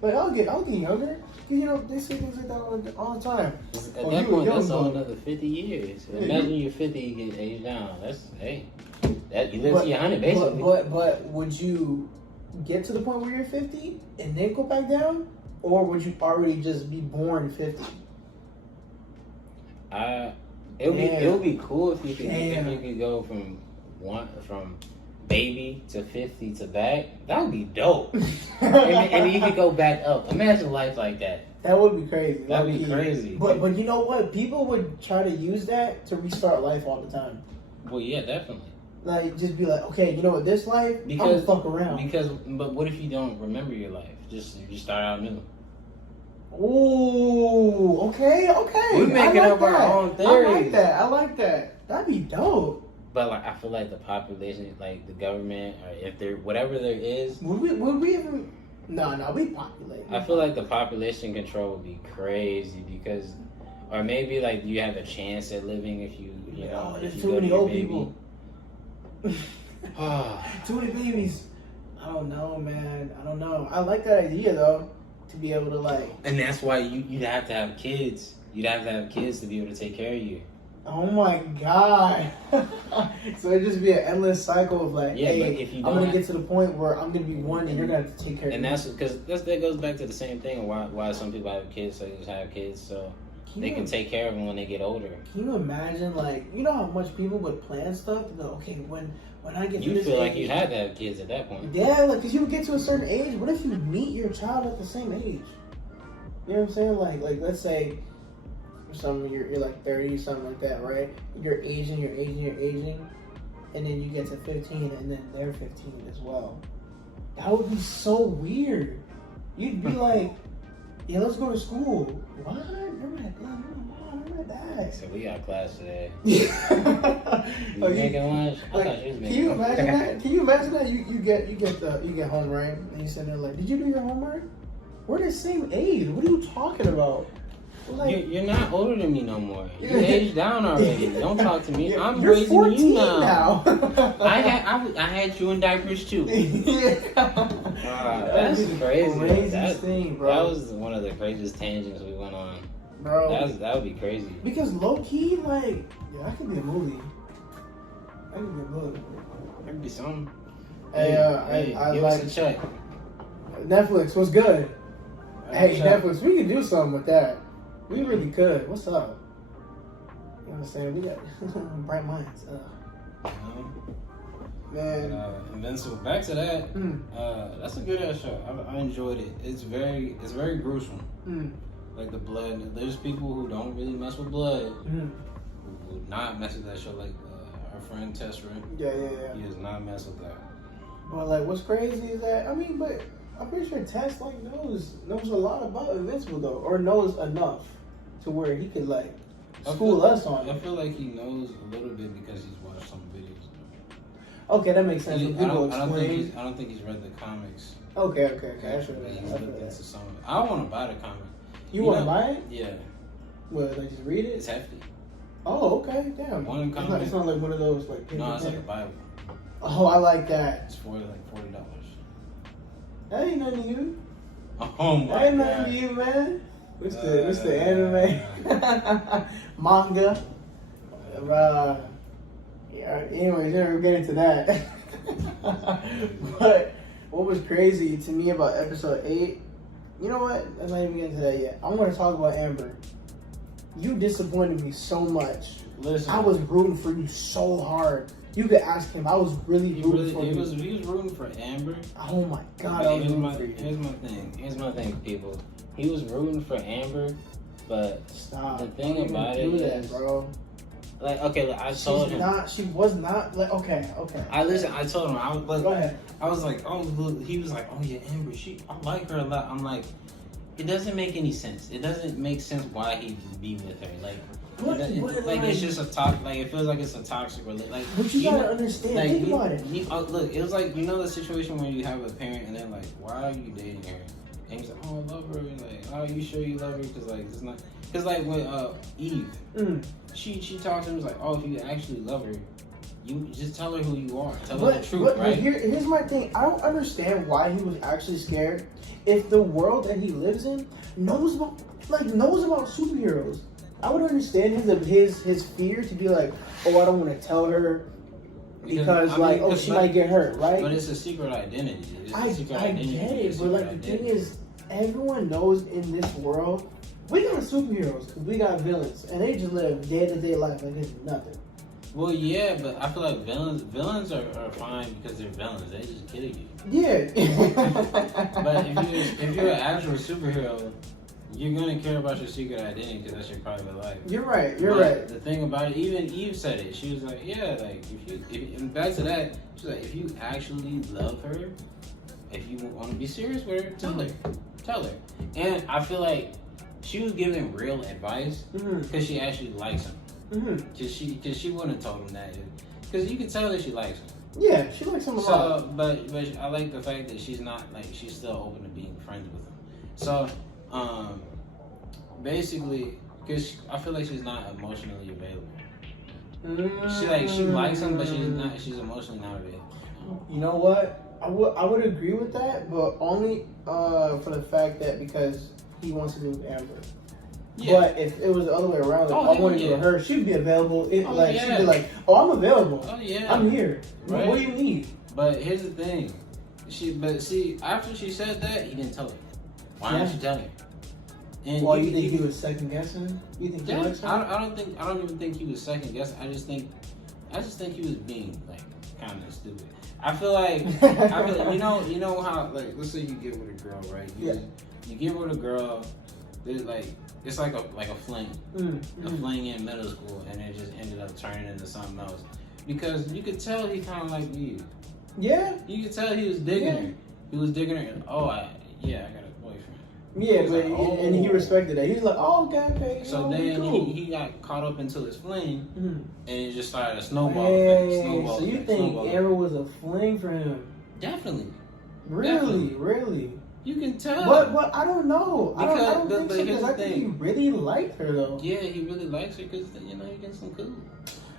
Like, I'll get younger. You know, they say things like that all the time. At that point, that's all another 50 years. Imagine you're 50, you get aged down. You live to your 100, basically. But would you get to the point where you're 50 and then go back down? Or would you already just be born 50? It would be cool if you could go from baby to 50 to back. That would be dope. and you could go back up. Imagine life like that. That would be crazy. That would be crazy. But you know what? People would try to use that to restart life all the time. Well, yeah, definitely. Like, just be like, okay, you know what? This life, I'm gonna fuck around. But what if you don't remember your life? Just start out new. Ooh, okay. We're making up our own theories. I like that. That'd be dope. But like, I feel like the population, like the government, or if there, whatever there is, would we even? No, we populate. I feel like the population control would be crazy because, or maybe like you have a chance at living if you know. There's too many old people. Too many babies. I don't know, man. I don't know. I like that idea though, to be able to like. And that's why you'd have to have kids. You'd have to have kids to be able to take care of you. Oh my god. So it'd just be an endless cycle of like, Yeah, hey, but if you I'm don't gonna get to the point where I'm gonna be one and you're gonna have to take care of me. And that's because that goes back to the same thing. Why some people have kids, so they just have kids, so they can take care of them when they get older. Can you imagine, like, you know how much people would plan stuff? Like, okay, when I get to You this feel like age, you had to have kids at that point. yeah, like, because you would get to a certain age. What if you meet your child at the same age? You know what I'm saying? Like let's say you're like 30, something like that, right? You're aging, and then you get to 15, and then they're 15 as well. That would be so weird. You'd be like, yeah, let's go to school. What? Remember that? Remember that? So we got class today. You making lunch? I thought she was making. Can you imagine that? Can you imagine that? You get home, right? And you sit there like, did you do your homework? We're the same age. What are you talking about? Like, You're not older than me no more. You aged down already. Don't talk to me. I'm you're raising 14 you now. now. I had you in diapers too. That's crazy. Craziest thing, bro. That was one of the craziest tangents we went on. Bro, That would be crazy. because low key, like, yeah, that could be a movie. That could be a movie. That could be something. Hey, I give like us a check. Netflix. What's good? Hey, Check. Netflix, we could do something with that. We really could. What's up? You know what I'm saying? We got bright minds. Man. Invincible. Back to that. That's a good ass show. I enjoyed it. It's very gruesome. Like the blood. There's people who don't really mess with blood. Who would not mess with that show. Like our friend Tessera. Yeah. He does not mess with that. But like, what's crazy is that but I'm pretty sure Tess like knows a lot about Invincible though, or knows enough to where he could like school us on it. I feel like he knows a little bit because he's watched some videos. Okay, that makes sense. I don't think he's read the comics. Okay. He's looked into some. I want to buy the comic. You want to buy it? Yeah. What? Like just read it? It's hefty. Oh, okay. Damn. One comic. It's not like one of those like. No, it's like a Bible. Oh, I like that. It's for like $40. That ain't nothing to you. Oh my god. That ain't nothing to you, man. What's the anime? Manga. Yeah, anyways, never get into that. But what was crazy to me about episode 8, you know what? Let's not even get into that yet. I want to talk about Amber. You disappointed me so much. Listen, I was rooting for you so hard. You could ask him. I was really rooting for you. He was rooting for Amber. Oh my god, I was rooting for you. Here's my thing, people. He was rooting for Amber, but stop. The thing about it is, bro. Like, okay, I told him. She was not like, okay. I told him, I was like, go ahead. I was like, oh, look. He was like, oh yeah, Amber, I like her a lot. I'm like, it doesn't make any sense. It doesn't make sense why he would be with her. Like, it's just a toxic. Like, it feels like it's a toxic relationship. Like, but you gotta understand. Like, think about it. Look, it was like, you know the situation where you have a parent and they're like, why are you dating her? And he's like, oh, I love her. And like, oh, you sure you love her? Because like, it's not. Because like with Eve, she talked to him, was like, oh, if you actually love her, you just tell her who you are. Tell her the truth, right? But here's my thing. I don't understand why he was actually scared. If the world that he lives in knows about superheroes, I would understand his fear to be like, oh, I don't want to tell her because she might get hurt, right? But it's a secret identity. I get it, but like the thing is, everyone knows in this world we got superheroes because we got villains, and they just live day-to-day life like it's nothing. Well, yeah, but I feel like villains are fine because they're villains. They just kill you. Yeah. But if you're an actual superhero, you're gonna care about your secret identity because that's your private life. You're right. Right. The thing about it, even Eve said it. She was like, yeah, like and back to that, she's like, if you actually love her, if you want to be serious with her, tell her. And I feel like she was giving real advice because she actually likes him. Because she wouldn't have told him that. Because you can tell that she likes him. Yeah, she likes him a lot. But I like the fact that she's not like she's still open to being friends with him. So basically, because I feel like she's not emotionally available. She likes him, but she's emotionally not available. You know what? I would agree with that, but only for the fact that because he wants to be with Amber. Yeah. But if it was the other way around, like, I wanted to go to her, she'd be available. She'd be like, "Oh, I'm available. Oh yeah, I'm here. Right? What do you need?" But here's the thing, after she said that, he didn't tell her. Why didn't you tell her? And Well, you think he was second guessing? You think he likes her? I don't even think he was second guessing. I just think he was being like kind of stupid. I feel like you know how, like, let's say you get with a girl, right? You get with a girl. There's like, it's like a fling, a fling in middle school, and it just ended up turning into something else because you could tell he kind of liked you. Yeah. You could tell he was digging her. He was digging her. And, I got a boyfriend. Yeah, but and he respected that. He's like, "Oh, okay." So then cool. he got caught up into his fling, and it just started a snowball effect. So you think Amber was a fling for him? Definitely. Really? You can tell. But I don't know. I don't think so, because I think he really liked her though. Yeah, he really likes her because he gets some cool.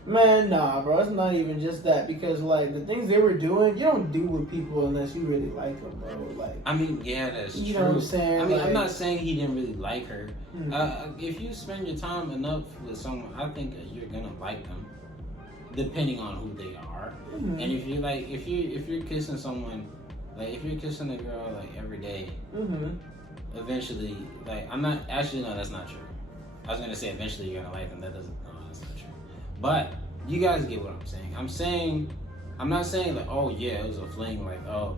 Man, nah, bro. It's not even just that, because like the things they were doing, you don't do with people unless you really like them, bro. Like, I mean, yeah, that's true. You know what I'm saying? I mean, like, I'm not saying he didn't really like her. If you spend your time enough with someone, I think you're gonna like them, depending on who they are. And if you like, if you're kissing someone, like if you're kissing a girl like every day, eventually, like I'm not actually no, that's not true. I was gonna say eventually you're gonna like them. That's not true. But you guys get what I'm saying. I'm not saying like, oh yeah, it was a fling, like, oh,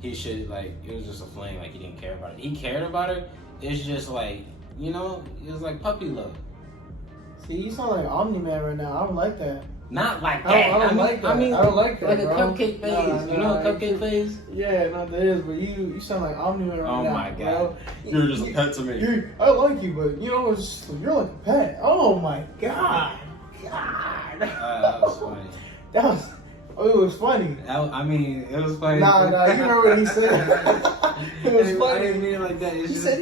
he should, like, it was just a fling, like he didn't care about it. He cared about her. It's just like, it was like puppy love. See, you sound like Omni-Man right now. I don't like that. Not like that. I don't like that. I don't like that, like bro. A cupcake phase. You know a cupcake phase? Yeah, no, that is. But you sound like Omni-Man right now. Oh my god, bro. You're just a pet to me. I like you, but you're like a pet. Oh my god. That was funny. It was funny. It was funny. Nah, you remember what he said? It was funny. I didn't mean it like that. He said,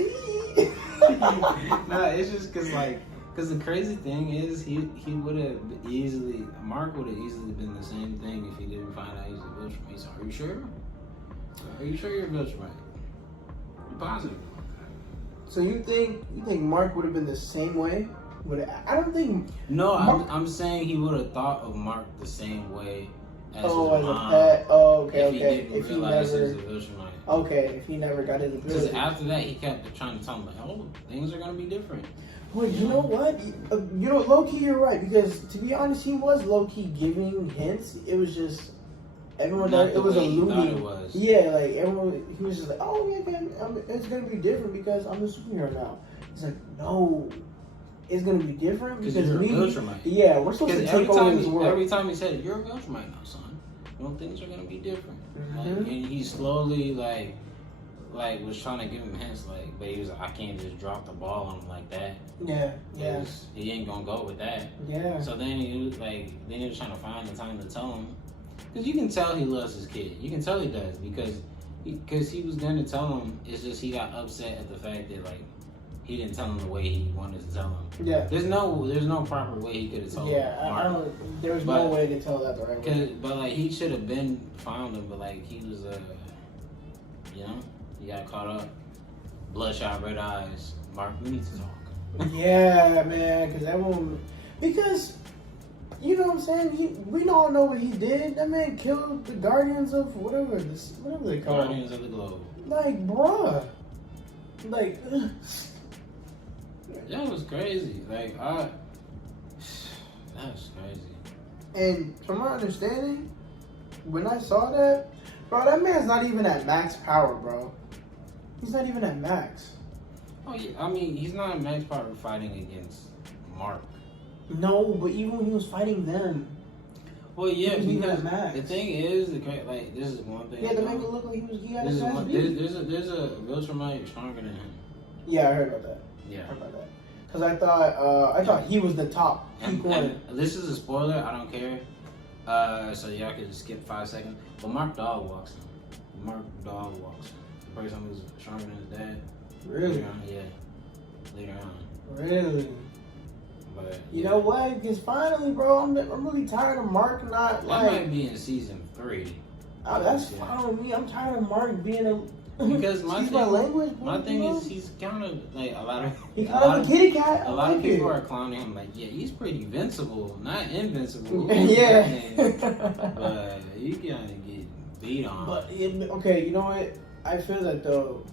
Nah, it's just because the crazy thing is, Mark would have easily been the same thing if he didn't find out he's a Viltrumite. So are you sure? Are you sure you're a Viltrumite? I'm positive. So you think Mark would have been the same way? I don't think. No, I'm saying he would have thought of Mark the same way as his as mom. a pet. Oh, okay, If he didn't realize he was a Viltrumite. Okay, if he never got his ability. Because after that, he kept trying to tell him, like, oh, things are gonna be different. Well, you know what? Low key, you're right, because to be honest, he was low key giving hints. It was just everyone thought it was alluding. Yeah, like everyone, he was just like, oh yeah, it's gonna be different because I'm a superhero now. He's like, no. It's gonna be different because you're a Viltrumite. Yeah, we're supposed to take over his world. Every time he said, "You're a Viltrumite now, son," things are gonna be different. Like, and he slowly was trying to give him hints, like, but he was like, "I can't just drop the ball on him like that." Yeah. He ain't gonna go with that. Yeah. So then he was trying to find the time to tell him, because you can tell he loves his kid. You can tell he does because he was gonna tell him. It's just he got upset at the fact that he didn't tell him the way he wanted to tell him. Yeah. There's no proper way he could have told him. Yeah, there was no way to tell that the right way. But he should have been found him, but he was he got caught up. Bloodshot red eyes. Mark, we need to talk. Yeah, man, because you know what I'm saying? We all know what he did. That man killed the Guardians of whatever they call them. Guardians of the Globe. Like, bruh. Like, that was crazy. That was crazy. And from my understanding, when I saw that, bro, that man's not even at max power, bro. He's not even at max. Oh yeah, I mean, he's not at max power fighting against Mark. No, but even when he was fighting them. Well, yeah, because max. The thing is, this is one thing. Yeah, to make it look like he had a chance. There's a Viltrumite stronger than him. Yeah, I heard about that. Yeah, I heard about that. Because I thought he was the top. And this is a spoiler. I don't care. So y'all can just skip 5 seconds. But Mark Dog walks him. The person who's stronger than his dad. Really? Later on. Really? But you know what? Because finally, bro, I'm really tired of Mark not that might be in season 3. That's fine with me. I'm tired of Mark being Because my language. My thing is, he's kind of like a lot of. He kind of a kitty cat. A lot of people are clowning him like, yeah, he's pretty invincible, not invincible. Yeah. But you gotta get beat on. But okay, you know what? I feel that though.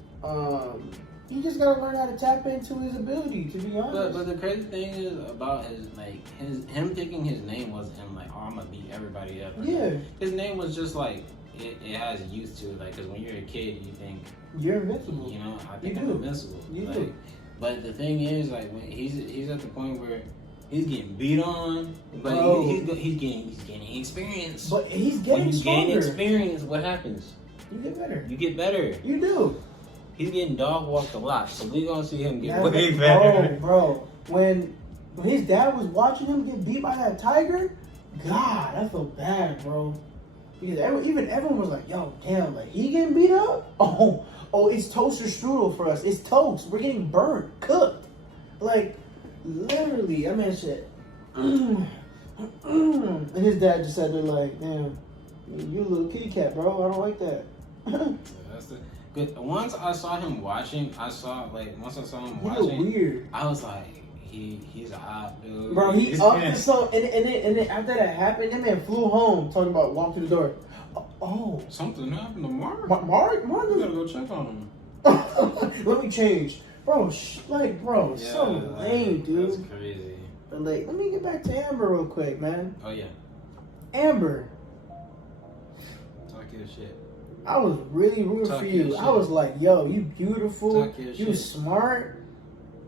He just gotta learn how to tap into his ability. To be honest. But the crazy thing is about him thinking his name wasn't him like, oh, I'm gonna beat everybody up. Yeah. His name was just like. It has youth to it, like, because when you're a kid, you think you're invincible. You know, I think I'm invincible. You like, do. But the thing is, like, when he's at the point where he's getting beat on, but he's gaining experience. But he's getting stronger. When you gain experience, what happens? You get better. You get better. You do. He's getting dog walked a lot, so we're gonna see him get way better. Bro, when his dad was watching him get beat by that tiger, God, I feel bad, bro. Because everyone was like, yo, damn, like, he getting beat up? Oh, it's toast or strudel for us. It's toast. We're getting burnt, cooked. Like, literally, I mean, shit. And his dad just sat there like, damn, you a little kitty cat, bro. I don't like that. That's the good. Once I saw him watching, weird. I was like, he's a hot dude. Bro, he's up. So and then after that happened, that man flew home talking about walk through the door. Oh, something happened to Mark. Mark, we gotta go check on him. Let me change, bro. So lame, dude. That's crazy. But like, let me get back to Amber real quick, man. Oh yeah, Amber. Talk your shit. I was really rooting for you. I was like, yo, you beautiful. You smart.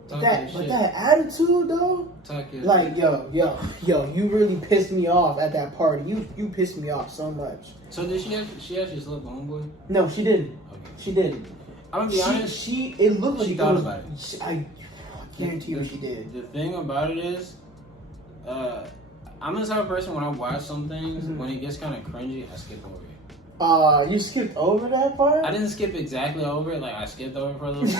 But that attitude though, like yo, you really pissed me off at that party. You pissed me off so much. So did she actually slept with homeboy? No, she didn't. Okay. She didn't. I'm gonna be honest. It looked like she thought about it. I guarantee you she did. The thing about it is, I'm the type of person when I watch some things, when it gets kind of cringy, I skip over it. You skipped over that part? I didn't skip exactly over it. Like I skipped over it for a little bit.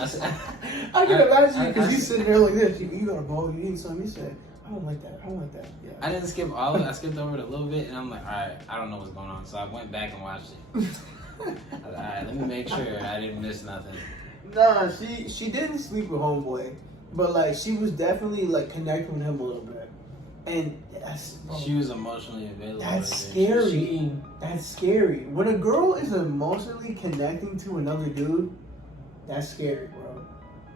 I can imagine you because you sitting there like this. You got a bowl, you need something. You said, I don't like that. Yeah. I didn't skip all of it. I skipped over it a little bit, and I'm like, all right, I don't know what's going on. So I went back and watched it. I was like, all right, let me make sure I didn't miss nothing. Nah, she didn't sleep with homeboy, but like she was definitely like connecting with him a little bit, and she was emotionally available. That's scary. That's scary. When a girl is emotionally connecting to another dude, that's scary, bro.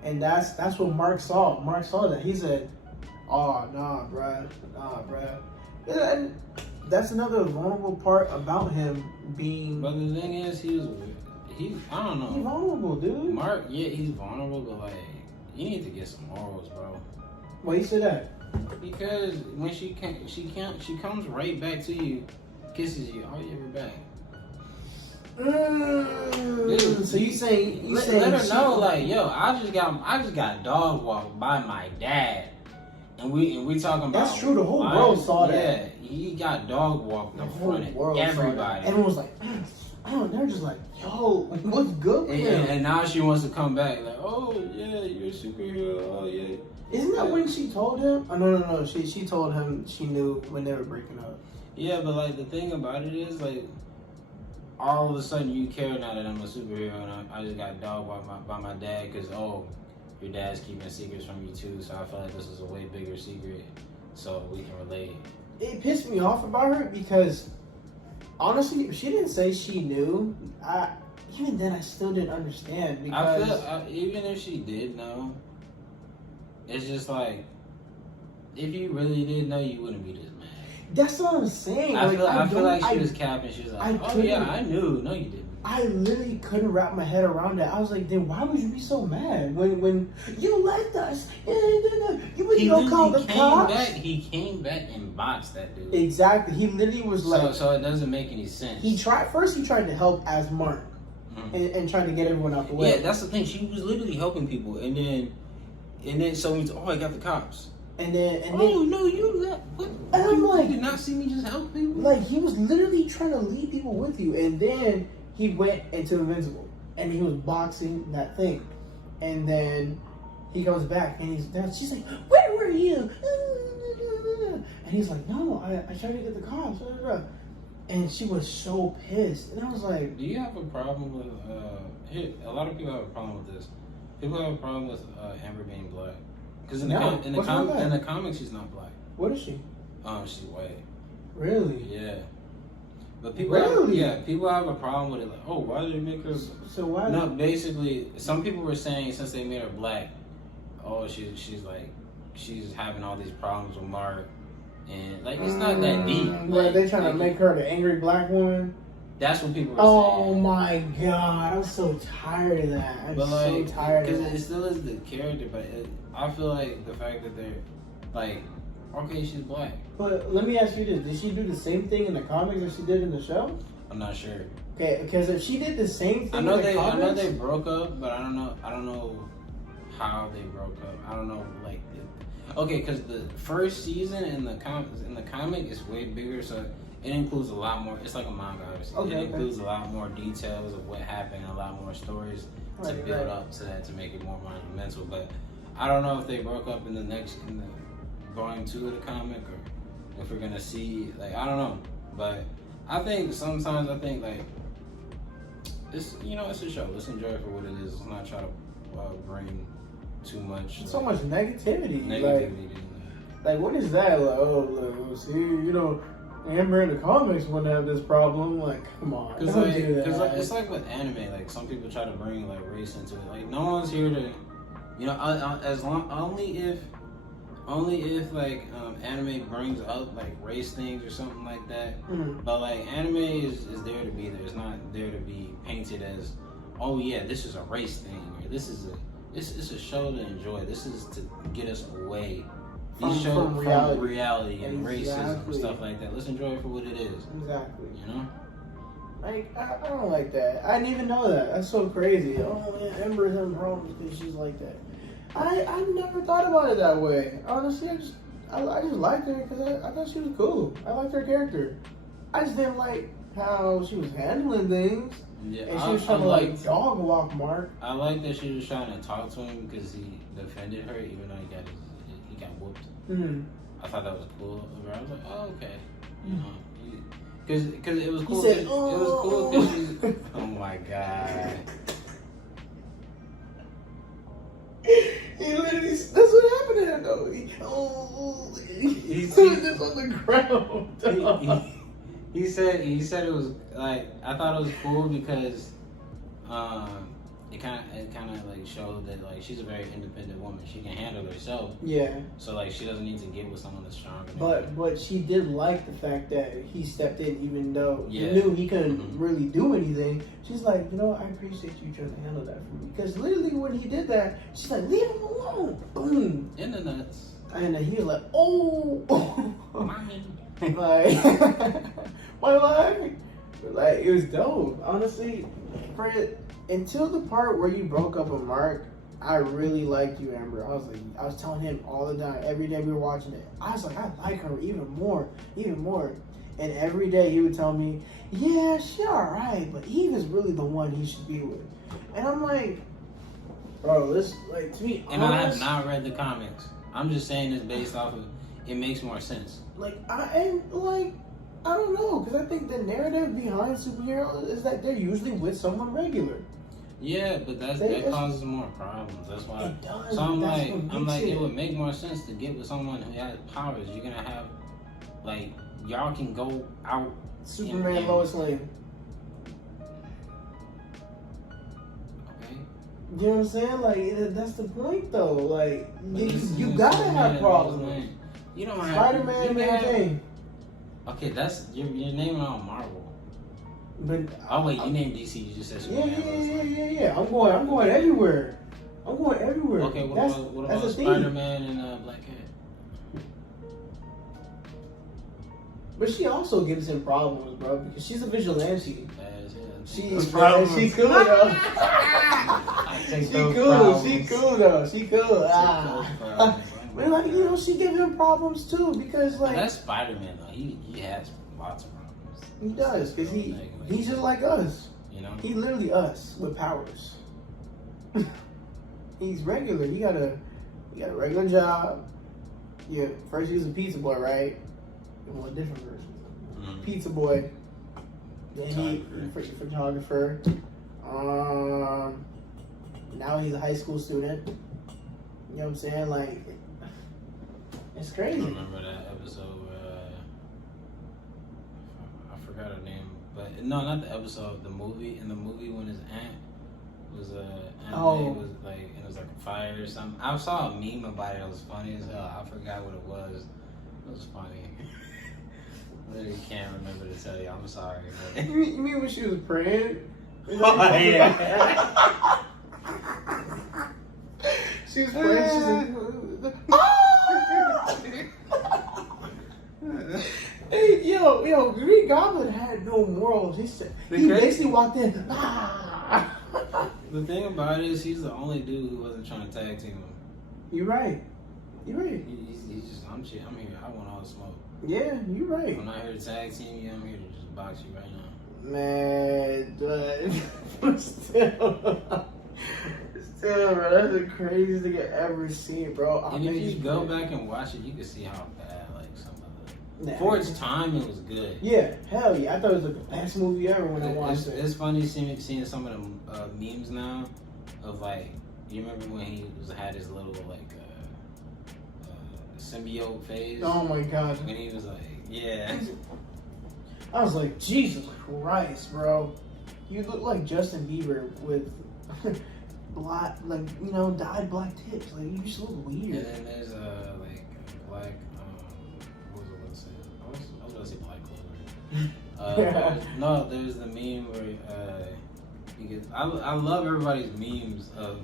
And that's what Mark saw. Mark saw that. He said, oh, nah, bruh. And that's another vulnerable part about him being... But the thing is, he's I don't know. He's vulnerable, dude. Mark, yeah, he's vulnerable, but like, you need to get some morals, bro. Why you say that? Because when she comes right back to you, kisses you, are you ever back? Dude, so you say let her know, like, yo, I just got dog walked by my dad, and we talking about that's true. The whole world saw that. Yeah, he got dog walked in front of everybody. Everyone was like, they're just like, yo, what's good with him? And now she wants to come back, like, oh yeah, you're a superhero. Oh yeah. Isn't that when she told him? Oh no. She told him she knew when they were breaking up. Yeah, but like the thing about it is like, all of a sudden you care now that I'm a superhero and I just got dogged by my dad because, oh, your dad's keeping secrets from you too, so I feel like this is a way bigger secret, so we can relate. It pissed me off about her because, honestly, if she didn't say she knew, even then I still didn't understand because... I feel, even if she did know, it's just like, if you really did know, you wouldn't be this mad. That's what I'm saying. I feel like she was capping. She was like, oh yeah, I knew. No, you didn't. I literally couldn't wrap my head around that. I was like, then why would you be so mad when you left us? You don't call the cops. He came back and boxed that dude. Exactly. He literally was like. So it doesn't make any sense. He tried to help as Mark, and tried to get everyone out the way. Yeah, that's the thing. She was literally helping people, and then so he's I got the cops. And then no, you left. What? And I'm like, you did not see me just help people? Like, he was literally trying to lead people with you, and then he went into Invincible, and he was boxing that thing, and then he comes back, and she's like, where were you? And he's like, no, I tried to get the cops, And she was so pissed. And I was like... Do you have a problem with... a lot of people have a problem with this. People have a problem with Amber being black. Because in the comics, she's not black. What is she? She's white. Really? Yeah. But people have a problem with it. Like, oh, why did they make her... So why... No, basically, some people were saying since they made her black, oh, she's having all these problems with Mark. And, like, it's not that deep. Like, they trying to make her the angry black woman? That's what people were saying. Oh, my God. I'm so tired of that. I'm so tired of that. Because it still is the character, but I feel like the fact that they're, like, okay, she's black. But let me ask you this. Did she do the same thing in the comics that she did in the show? I'm not sure. Okay, because if she did the same thing I know they broke up, but I don't know how they broke up. I don't know, like... Okay, because the first season in the comic is way bigger, so it includes a lot more. It's like a manga, obviously. Okay, it includes a lot more details of what happened, a lot more stories to build up to that to make it more monumental. But I don't know if they broke up in the volume 2 of the comic, or if we're gonna see, like, I don't know. But I think sometimes like it's it's a show. Let's enjoy it for what it is. Let's not try to bring too much. So much negativity. Like, what is that? Like, oh, see, Amber in the comics wouldn't have this problem. Like, come on. Because it's like with anime. Like, some people try to bring like race into it. Like, no one's here to, only if like anime brings up like race things or something like that. Mm-hmm. But like anime is there to be there. It's not there to be painted as, oh yeah, this is a race thing, or this is it's a show to enjoy. This is to get us away from reality and racism and stuff like that. Let's enjoy it for what it is. Exactly. Like, I don't like that. I didn't even know that. That's so crazy. Oh, man, Ember's having problems because she's like that. I never thought about it that way. Honestly, I just liked her because I thought she was cool. I liked her character. I just didn't like how she was handling things. Yeah, and she was trying to dog walk Mark. I like that she was trying to talk to him because he defended her, even though he got whooped. Mm-hmm. I thought that was cool. I was like, oh, okay. Because it was cool. It was cool because she's... Oh my God. He literally, that's what happened to him though. He's putting this on the ground. He said it was like, I thought it was cool because it kind of like showed that like she's a very independent woman. She can handle herself. Yeah. So like she doesn't need to get with someone that's stronger. But she did like the fact that he stepped in even though he knew he couldn't really do anything. She's like, I appreciate you trying to handle that for me. Because literally when he did that, she's like, leave him alone. Boom. In the nuts. And then he was like, oh. Mine. Like, my life. Like, it was dope. Honestly, until the part where you broke up with Mark, I really liked you, Amber. I was telling him all the time, every day we were watching it. I was like, I like her even more. And every day he would tell me, yeah, she alright, but Eve is really the one he should be with. And I'm like, bro, this, like, to me, and I have not read the comics. I'm just saying this based off of, it makes more sense. I don't know, because I think the narrative behind superheroes is that they're usually with someone regular. Yeah, but that causes more problems. That's why. It does. So I'm like, it would make more sense to get with someone who has powers. You're gonna have, like, y'all can go out. Superman, Lois Lane. Okay. You know what I'm saying? Like, that's the point, though. Like, you gotta have problems. You don't have Spider-Man, Mary Jane. Okay, that's you're naming all Marvel. But oh wait, you named DC. You just said Superman. Yeah. I'm going everywhere. Okay, what about Spider-Man and Black Cat? But she also gives him problems, bro, because she's a vigilante. She's cool though. She cool. But like, she gives him problems too because like. But that's Spider-Man though. He has lots of problems. He does because he's just like us. He literally us with powers. He's regular. He got a regular job. Yeah, first he was a pizza boy, right? Well, different versions. Mm-hmm. Pizza boy. Photographer. Now he's a high school student. You know what I'm saying? Like, it's crazy. I remember that episode where I forgot her name, but no, not the episode. The movie. In the movie, when his aunt was it was like it was like a fire or something. I saw a meme about it. It was funny as hell. I forgot what it was. It was funny. I literally can't remember to tell you. I'm sorry. But... You mean when she was praying? Oh, yeah. She was praying. She's like, hey, yo, Green Goblin had no morals. He basically walked in. The thing about it is, he's the only dude who wasn't trying to tag team him. You're right. He's just, I'm here. I want all the smoke. Yeah, you're right. I'm not here to tag team you. I'm here to just box you right now. Man, but still, bro, that's the craziest thing I've ever seen, bro. And if you go back and watch it, you can see how bad, like, some of the... For its time, it was good. Yeah, hell yeah. I thought it was like the best movie ever when I watched it. It's funny seeing some of the memes now of, like, you remember when he had his little, like, symbiote phase? Oh my god. When he was like, yeah. I was like, Jesus Christ, bro. You look like Justin Bieber with black, like, dyed black tips. Like, you just look weird. And then there's like black, what was I going to say? I was going to say black clover. There's the meme where you get. I love everybody's memes of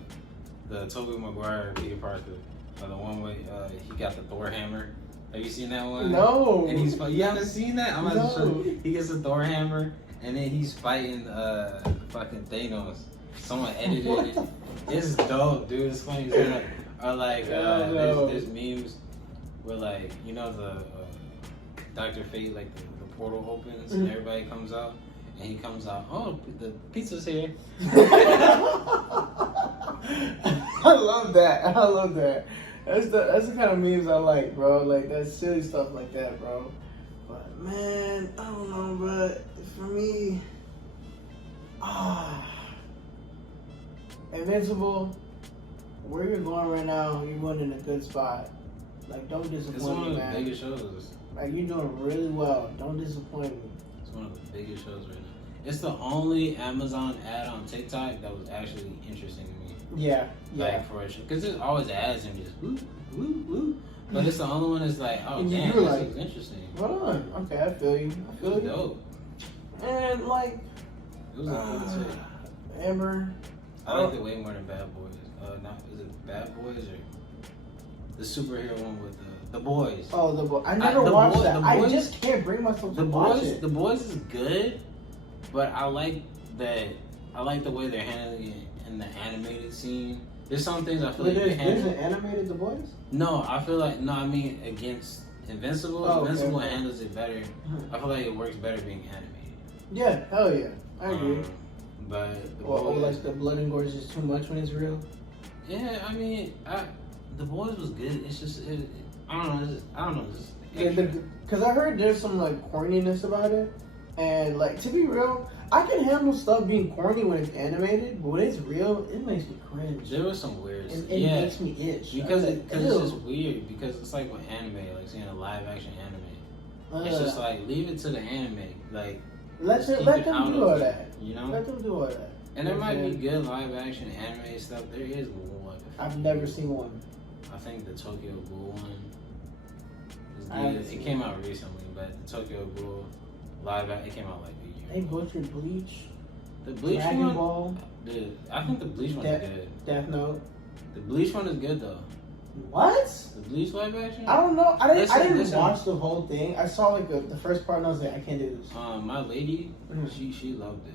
the Tobey Maguire Peter Parker. The one where he got the Thor hammer. Have you seen that one? No. And you haven't seen that? I'm about to show you. He gets the Thor hammer, and then he's fighting fucking Thanos. Someone edited it. It's dope, dude. It's funny. Or like, there's memes where, like, the Dr. Fate, like the portal opens and everybody comes out, and he comes out. Oh, the pizza's here. I love that. That's the kind of memes I like, bro. Like, that silly stuff like that, bro. But man, I don't know, but for me, Invincible, where you're going right now, you're going in a good spot. Like, don't disappoint me, man. It's one of the biggest shows. Like, you're doing really well. Don't disappoint me. It's one of the biggest shows right now. It's the only Amazon ad on TikTok that was actually interesting to me. Yeah. Like, for a show. Because there's always ads and just woo, woo, woo. But it's the only one that's like, oh, damn, this is interesting. Hold on. Okay, I feel you. It was dope. And, like, it was a good too. Amber. I liked it way more than Bad Boys. Is it Bad Boys or the superhero one with the Boys? Oh, the Boys. I never watched that. I just can't bring myself to watch it. The Boys is good, but I like the way they're handling it in the animated scene. There's some things I feel like there's an animated The Boys? No, I feel like against Invincible. Invincible handles it better. I feel like it works better being animated. Yeah, hell yeah. I agree. But like the blood and gore is just too much when it's real. Yeah, I mean, The Boys was good. It's just I don't know. Because I heard there's some like corniness about it, and like to be real, I can handle stuff being corny when it's animated, but when it's real, it makes me cringe. There was some weird stuff. It makes me itch. Because it's just weird. Because it's like with anime, like seeing a live action anime. It's just like, leave it to the anime. Like, let them do all that. You know? Let them do all that. And there might be good live action anime stuff. There is one. I've never seen one. I think the Tokyo Ghoul one is good. It came out recently, but the Tokyo Ghoul live action, it came out like a year ago. They butchered Bleach. The Bleach Dragon one? Ball. I think the Bleach one is good. Death Note. The Bleach one is good though. What? The Bleach live action? I don't know. I didn't watch the whole thing. I saw like the first part and I was like, I can't do this. My lady, she loved it.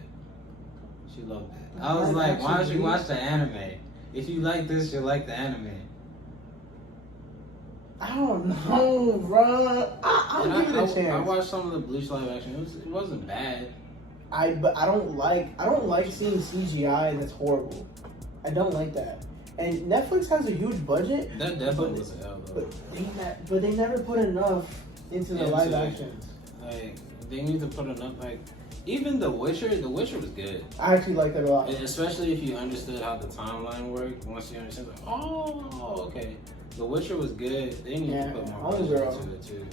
She loved it. I was like, why don't you watch the anime? If you like this, you'll like the anime. I don't know, bro. I'll give it a chance. I watched some of the Bleach live action. It wasn't bad. But I don't like seeing CGI that's horrible. I don't like that. And Netflix has a huge budget. That definitely was an L though. But they never put enough into the live actions. Like, they need to put enough, like, Even The Witcher was good. I actually like that a lot. Especially if you understood how the timeline worked. Once you understand, like, oh, okay. The Witcher was good. They need to put more budget into it too.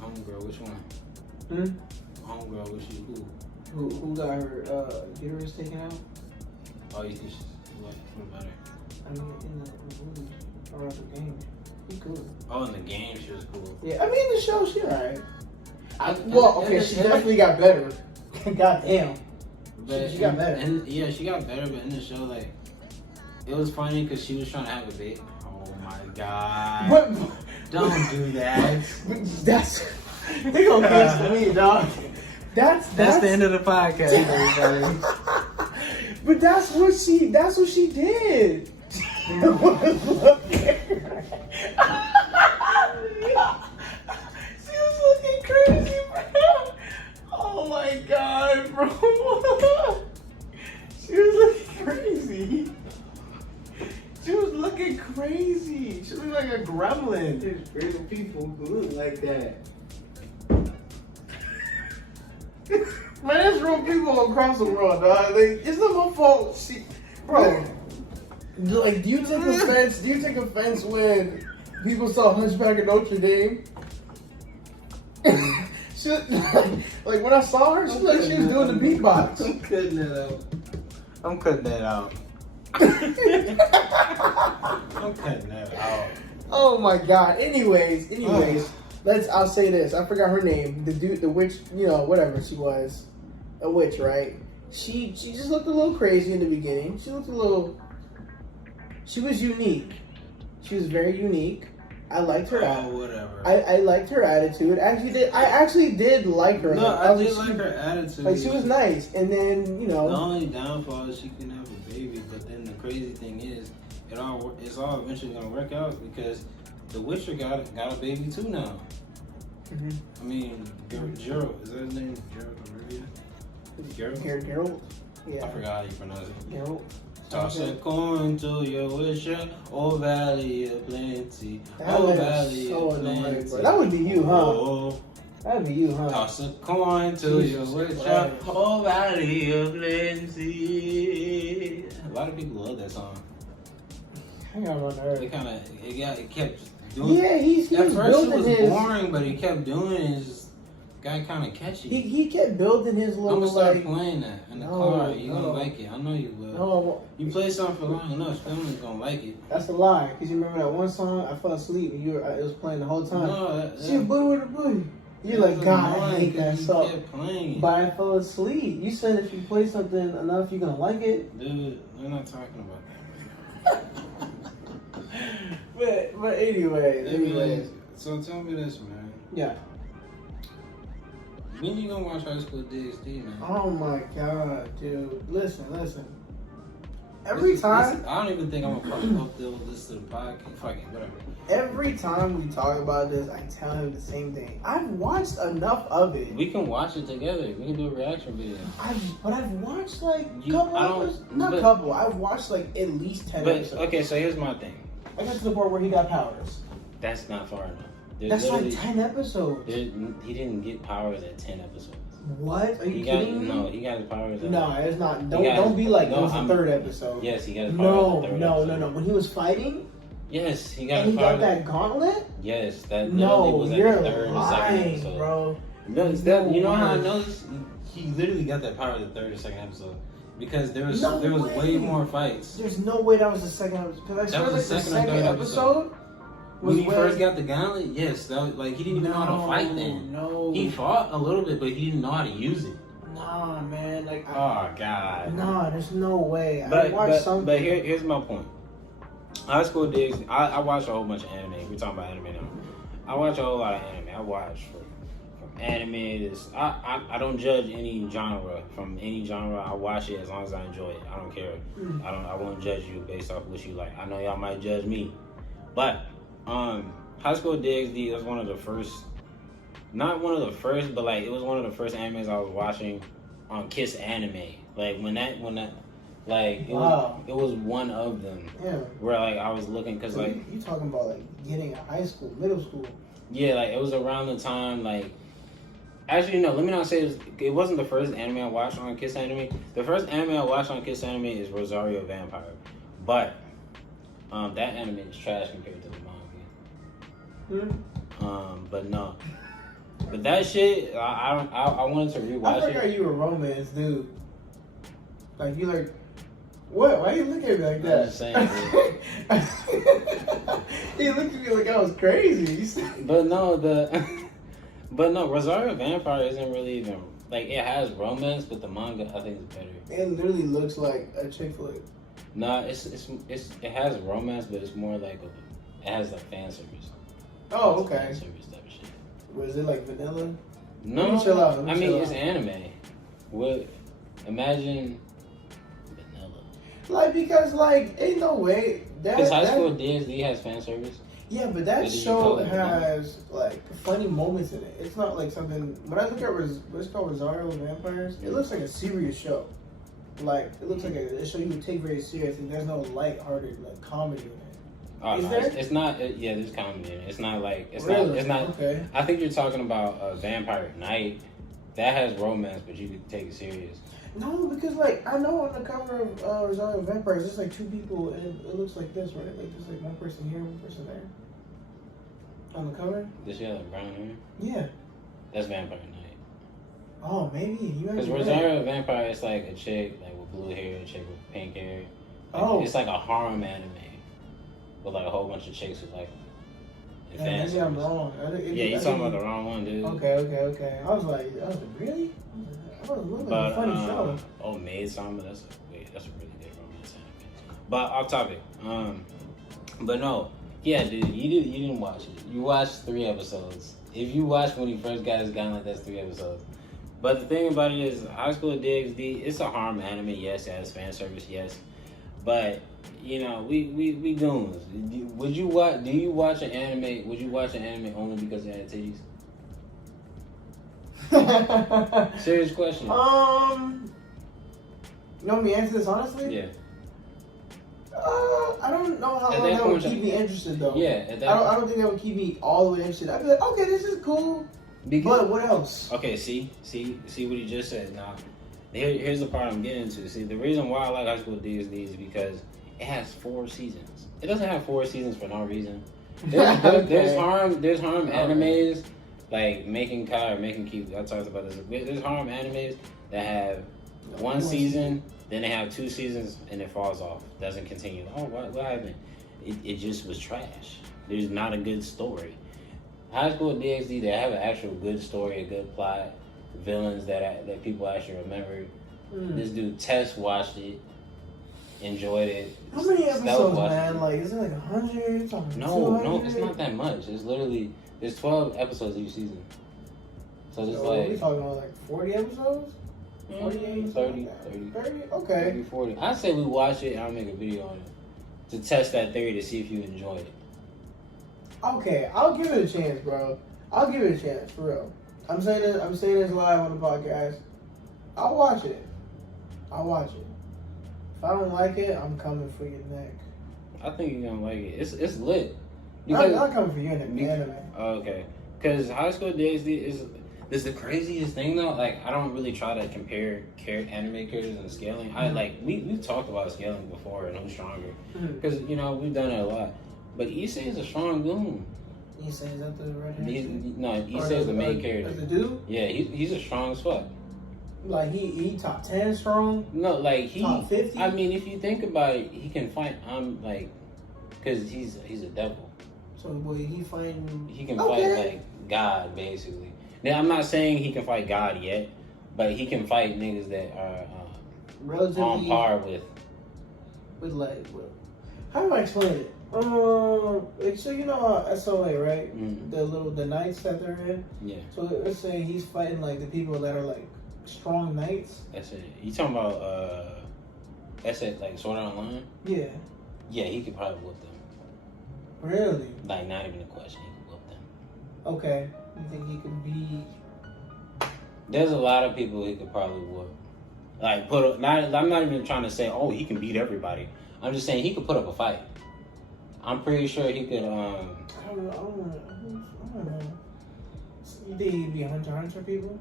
Homegirl, which one? Homegirl, Who got her uterus taken out? Oh, you think she's what about her? I mean, in the movie or the game, she's cool. Oh, in the game, she was cool. Yeah, I mean, in the show, she alright. She definitely got better. Goddamn. But she got better. She got better, but in the show, like, it was funny because she was trying to have a baby. Oh my god. Don't do that. They gonna cancel me, dog. That's the end of the podcast, everybody. But that's what she did. She was looking crazy, bro. Oh my god, bro. She was looking crazy. She was looking crazy. She looked like a gremlin. There's real people who look like that. Man, there's real people across the world, dog. Like, it's not my fault. Bro, like, do you take offense? Do you take offense when people saw Hunchback of Notre Dame? Like when I saw her, she looked like she was doing the beatbox. I'm cutting that out. I'm cutting that out. Oh my god. Anyways, I'll say this. I forgot her name. The witch, whatever she was. A witch, right? She just looked a little crazy in the beginning. She was unique. She was very unique. I liked her. Whatever. I liked her attitude. I actually did like her. No, I did like her attitude. Like, she was nice. And then, The only downfall is she couldn't have a baby. But then the crazy thing is, it's all eventually gonna work out because the Witcher got a baby too now. Mm-hmm. I mean, Gerald, is that his name? Gerald? Yeah. I forgot how you pronounce it. Gerald. Toss a coin to your wisher, oh valley of plenty. That was so annoying, bro. That would be you, huh? That would be you, huh? Toss a coin to your wisher, oh valley of plenty. A lot of people love that song. Hang on, nerve. It kept doing. Yeah, he at was first building it was his. Boring, but he kept doing it. It just got kind of catchy. He kept building his little. I'm gonna start playing that in the car. You're gonna like it. I know you will. No, you play something for long enough, family's gonna like it. That's a lie. Cause you remember that one song? I fell asleep and it was playing the whole time. No, she a booty with a booty. You're like, God, I hate that song. Kept playing. But I fell asleep. You said if you play something enough, you're gonna like it. Dude, we're not talking about that. but anyways. So tell me this, man. Yeah. When you gonna watch High School DxD, man? Oh my god, dude. Listen. Every time. I don't even think I'm gonna up this to the podcast. Fuck it, whatever. Every time we talk about this, I tell him the same thing. I've watched enough of it. We can watch it together. We can do a reaction video. I've watched like I've watched like at least 10 episodes. Okay, so here's my thing. I got to the part where he got powers. That's not far enough. That's like 10 episodes. He didn't get powers at 10 episodes. What? Are you kidding me? No, he got his powers at No, it's not. Don't be like, it was the third episode. Yes, he got his powers at the third episode. No. When he was fighting? Yes, he got his powers. And he got that gauntlet? Yes, that was at you're the third and second episode. Bro. No, you know how I know this? He literally got that power at the third or second episode. Because there was way more fights. There's no way that was the second episode. Because I swear the second episode when he first got the gauntlet, yes, that was, like he didn't even know how to fight then. No. He fought a little bit, but he didn't know how to use it. Nah, man. Like, oh god. Nah, there's no way. But here's my point. High School DxD. I watch a whole bunch of anime. We're talking about anime now. I watch a whole lot of anime. I watch from anime. I don't judge any genre. From any genre, I watch it as long as I enjoy it. I don't care. I won't judge you based off what you like. I know y'all might judge me, but High School DxD was one of the first. Not one of the first, but like it was one of the first animes I was watching on Kiss Anime. Like when that like it was one of them. Yeah. Where like I was looking because like you talking about like getting a high school, middle school. Yeah, like it was around the time like Actually, no. Let me not say it wasn't the first anime I watched on Kiss Anime. The first anime I watched on Kiss Anime is Rosario Vampire, but that anime is trash compared to the manga. But no. But that shit, I wanted to rewatch it. I forgot you were romance, dude. Like you like. What? Why you looking at me like that? I'm just saying, He looked at me like I was crazy. But no, Rosario Vampire isn't really even like it has romance, but the manga I think is better. It literally looks like a chick flick. Nah, it has romance, but it's more like it has like fan service. Oh, okay. Fan service type of shit. Was it like vanilla? No, Let me chill out. I mean it's anime. What? Imagine. Like, because, like, ain't no way. Because High School DxD has fan service. Yeah, but that show has, like, funny moments in it. It's not, like, something... When I look at what's called Rosario Vampires, it looks like a serious show. Like, it looks like a show you would take very serious, and there's no lighthearted, like, comedy in it. Oh, no, it's not... yeah, there's comedy in it. It's not, like... It's not... Okay. I think you're talking about Vampire Night. That has romance, but you could take it serious. No, because, like, I know on the cover of Rosario Vampires, there's, like, two people, and it looks like this, right? Like, there's, like, one person here, one person there. On the cover? Does she have, like, brown hair? Yeah. That's Vampire Night. Oh, maybe. Because Rosario Vampire is, like, a chick, like, with blue hair, a chick with pink hair. Like, it's, like, a harem anime. With, like, a whole bunch of chicks with, like, maybe I'm wrong. Yeah, you're talking about the wrong one, dude. Okay. I was like, really? I thought it looked like a funny show. Oh, Maid Sama, that's a really good romance anime. But off topic. But no, yeah, dude, you didn't watch it. You watched 3 episodes. If you watched when he first got his gun, like that's 3 episodes. But the thing about it is, High School DxD, it's a harem anime. Yes, it has fan service. Yes, but you know, we goons. Would you watch? Do you watch an anime? Would you watch an anime only because it had titties? Serious question. You want me to answer this honestly? Yeah. I don't know how long that would keep me interested though. Yeah. I don't think that would keep me all the way interested. I'd be like, okay, this is cool. But what else? Okay, see what he just said. Now, here's the part I'm getting into. See, the reason why I like High School DxD is because it has 4 seasons. It doesn't have 4 seasons for no reason. There's harem animes. Like Making Kai or Making Keep, I talked about this. There's harem animes that have 1 season, then they have 2 seasons, and it falls off. Doesn't continue. Oh, what happened? It just was trash. There's not a good story. High School DxD, they have an actual good story, a good plot, villains that people actually remember. This dude Tess watched it, enjoyed it. How many episodes, man? Like, is it like 100? No, it's not that much. It's literally... There's 12 episodes each season. So there's like... we talking about like 40 episodes? 48? 30? Okay. 30, 40. I say we watch it and I'll make a video on it. To test that theory to see if you enjoyed it. Okay, I'll give it a chance, bro. I'll give it a chance, for real. I'm saying this live on the podcast. I'll watch it. If I don't like it, I'm coming for your neck. I think you're gonna like it. It's lit. I'm not coming for your anime. Okay. Because High School DxD is the craziest thing though. Like, I don't really try to compare anime characters and scaling. I like we've talked about scaling before and who's stronger. Because you know we've done it a lot. But Issei is a strong goon. Issei, is that the red hair? No, Issei is the main character. The dude? Yeah, he's a strong as fuck. Like he top 10 strong? No, like he top 50. I mean, if you think about it, he can fight. Because he's a devil. So will he fighting? He can fight like God, basically. Now I'm not saying he can fight God yet, but he can fight niggas that are relatively on par with like. How do I explain it? So you know SOA, right? Mm-hmm. The knights that they're in. Yeah. So let's say he's fighting like the people that are like strong knights. That's it. You talking about like Sword Art Online? Yeah. Yeah, he could probably whoop them. Really? Like, not even a question. He could whoop them. Okay. You think he could be? There's a lot of people he could probably whoop. Like, I'm not even trying to say, oh, he can beat everybody. I'm just saying he could put up a fight. I'm pretty sure he could. I don't know. You think he'd be a hunter people?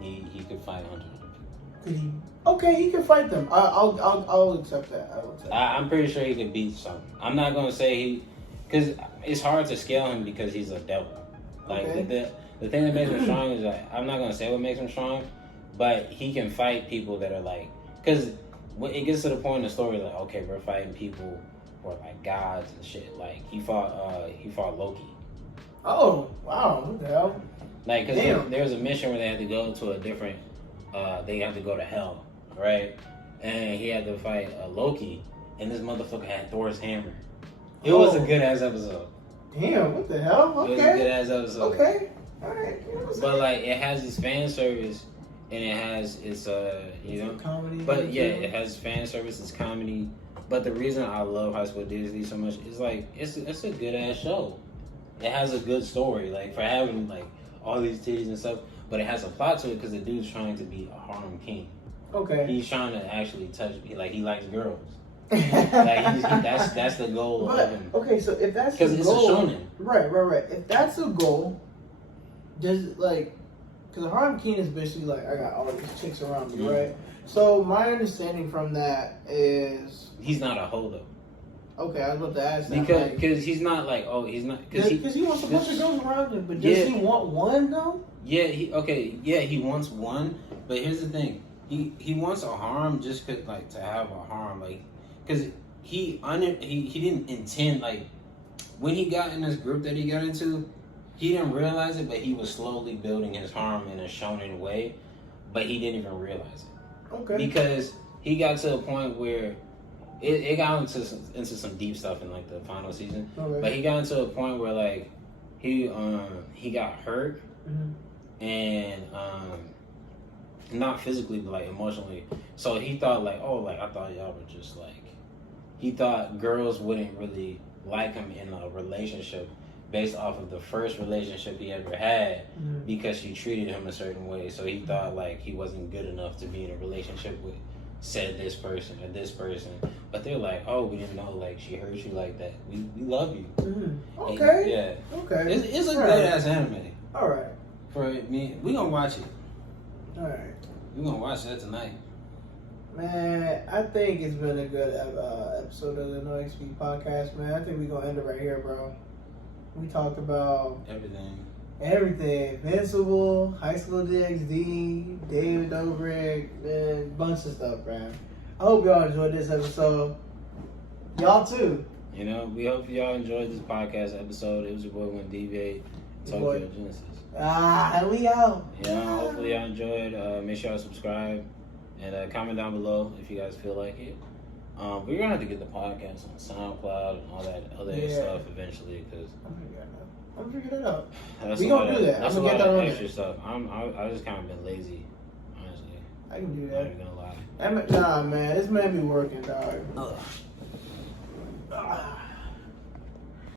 He could fight 100 people. Could he? Okay, he can fight them. I'll accept that. I'm pretty sure he could beat some. I'm not gonna say because it's hard to scale him because he's a devil. Like the thing that makes him strong is that I'm not gonna say what makes him strong, but he can fight people that are like, because when it gets to the point in the story like, okay, we're fighting people who are like gods and shit. Like he fought Loki. Oh wow, what the hell? Like, because there was a mission where they had to go to a different, they had to go to hell, right? And he had to fight Loki, and this motherfucker had Thor's hammer. It was a good ass episode. Damn, what the hell? Okay. It was a good ass episode. Okay, alright. But like, it has its fan service, and it has its comedy. But yeah, it has fan service, it's comedy. But the reason I love High School Disney so much is like, it's a good ass show. It has a good story, like for having like all these titties and stuff, but it has a plot to it because the dude's trying to be a harem king. Okay. He's trying to actually touch. He likes girls. That's the goal of him. Okay, so if that's because it's goal, a shonen. Right. If that's a goal, does like, because a harem king is basically like, I got all these chicks around me, right? So my understanding from that is he's not a hoe though. Okay, I was about to ask that. Because he's not like, he's not because he wants a bunch of girls around him, but does he want one though? Yeah, he wants one, but here's the thing, he wants a harem just cause, like to have a harem, like because he didn't intend, like when he got in this group that he got into, he didn't realize it, but he was slowly building his harem in a shonen way, but he didn't even realize it. Okay. Because he got to a point where it got into some deep stuff in like the final season, but he got into a point where like he got hurt, and not physically but like emotionally. So he thought like, I thought y'all were just like, he thought girls wouldn't really like him in a relationship based off of the first relationship he ever had, because she treated him a certain way. So he thought like he wasn't good enough to be in a relationship with this person or this person, but they're like, we didn't know like she hurt you like that. We love you. Okay. And, okay. It's a good ass anime. All right. For me, we gonna watch it. All right. We gonna watch that tonight. Man, I think it's been a good episode of the No XP podcast, man. I think we're gonna end it right here, bro. We talked about everything. Invincible, High School DxD, David Dobrik, man, bunch of stuff, man. I hope y'all enjoyed this episode. Y'all too. We hope y'all enjoyed this podcast episode. It was your boy When Deviate, Tokyo Genesis. We out. Hopefully y'all enjoyed. Make sure y'all subscribe and comment down below if you guys feel like it. We're gonna have to get the podcast on SoundCloud and all that other stuff eventually, because I'm figuring it out. We gonna do that. That's a lot of extra stuff. I just kind of been lazy, honestly. I can do that. I'm not gonna lie. Nah, man, this man be working, dog.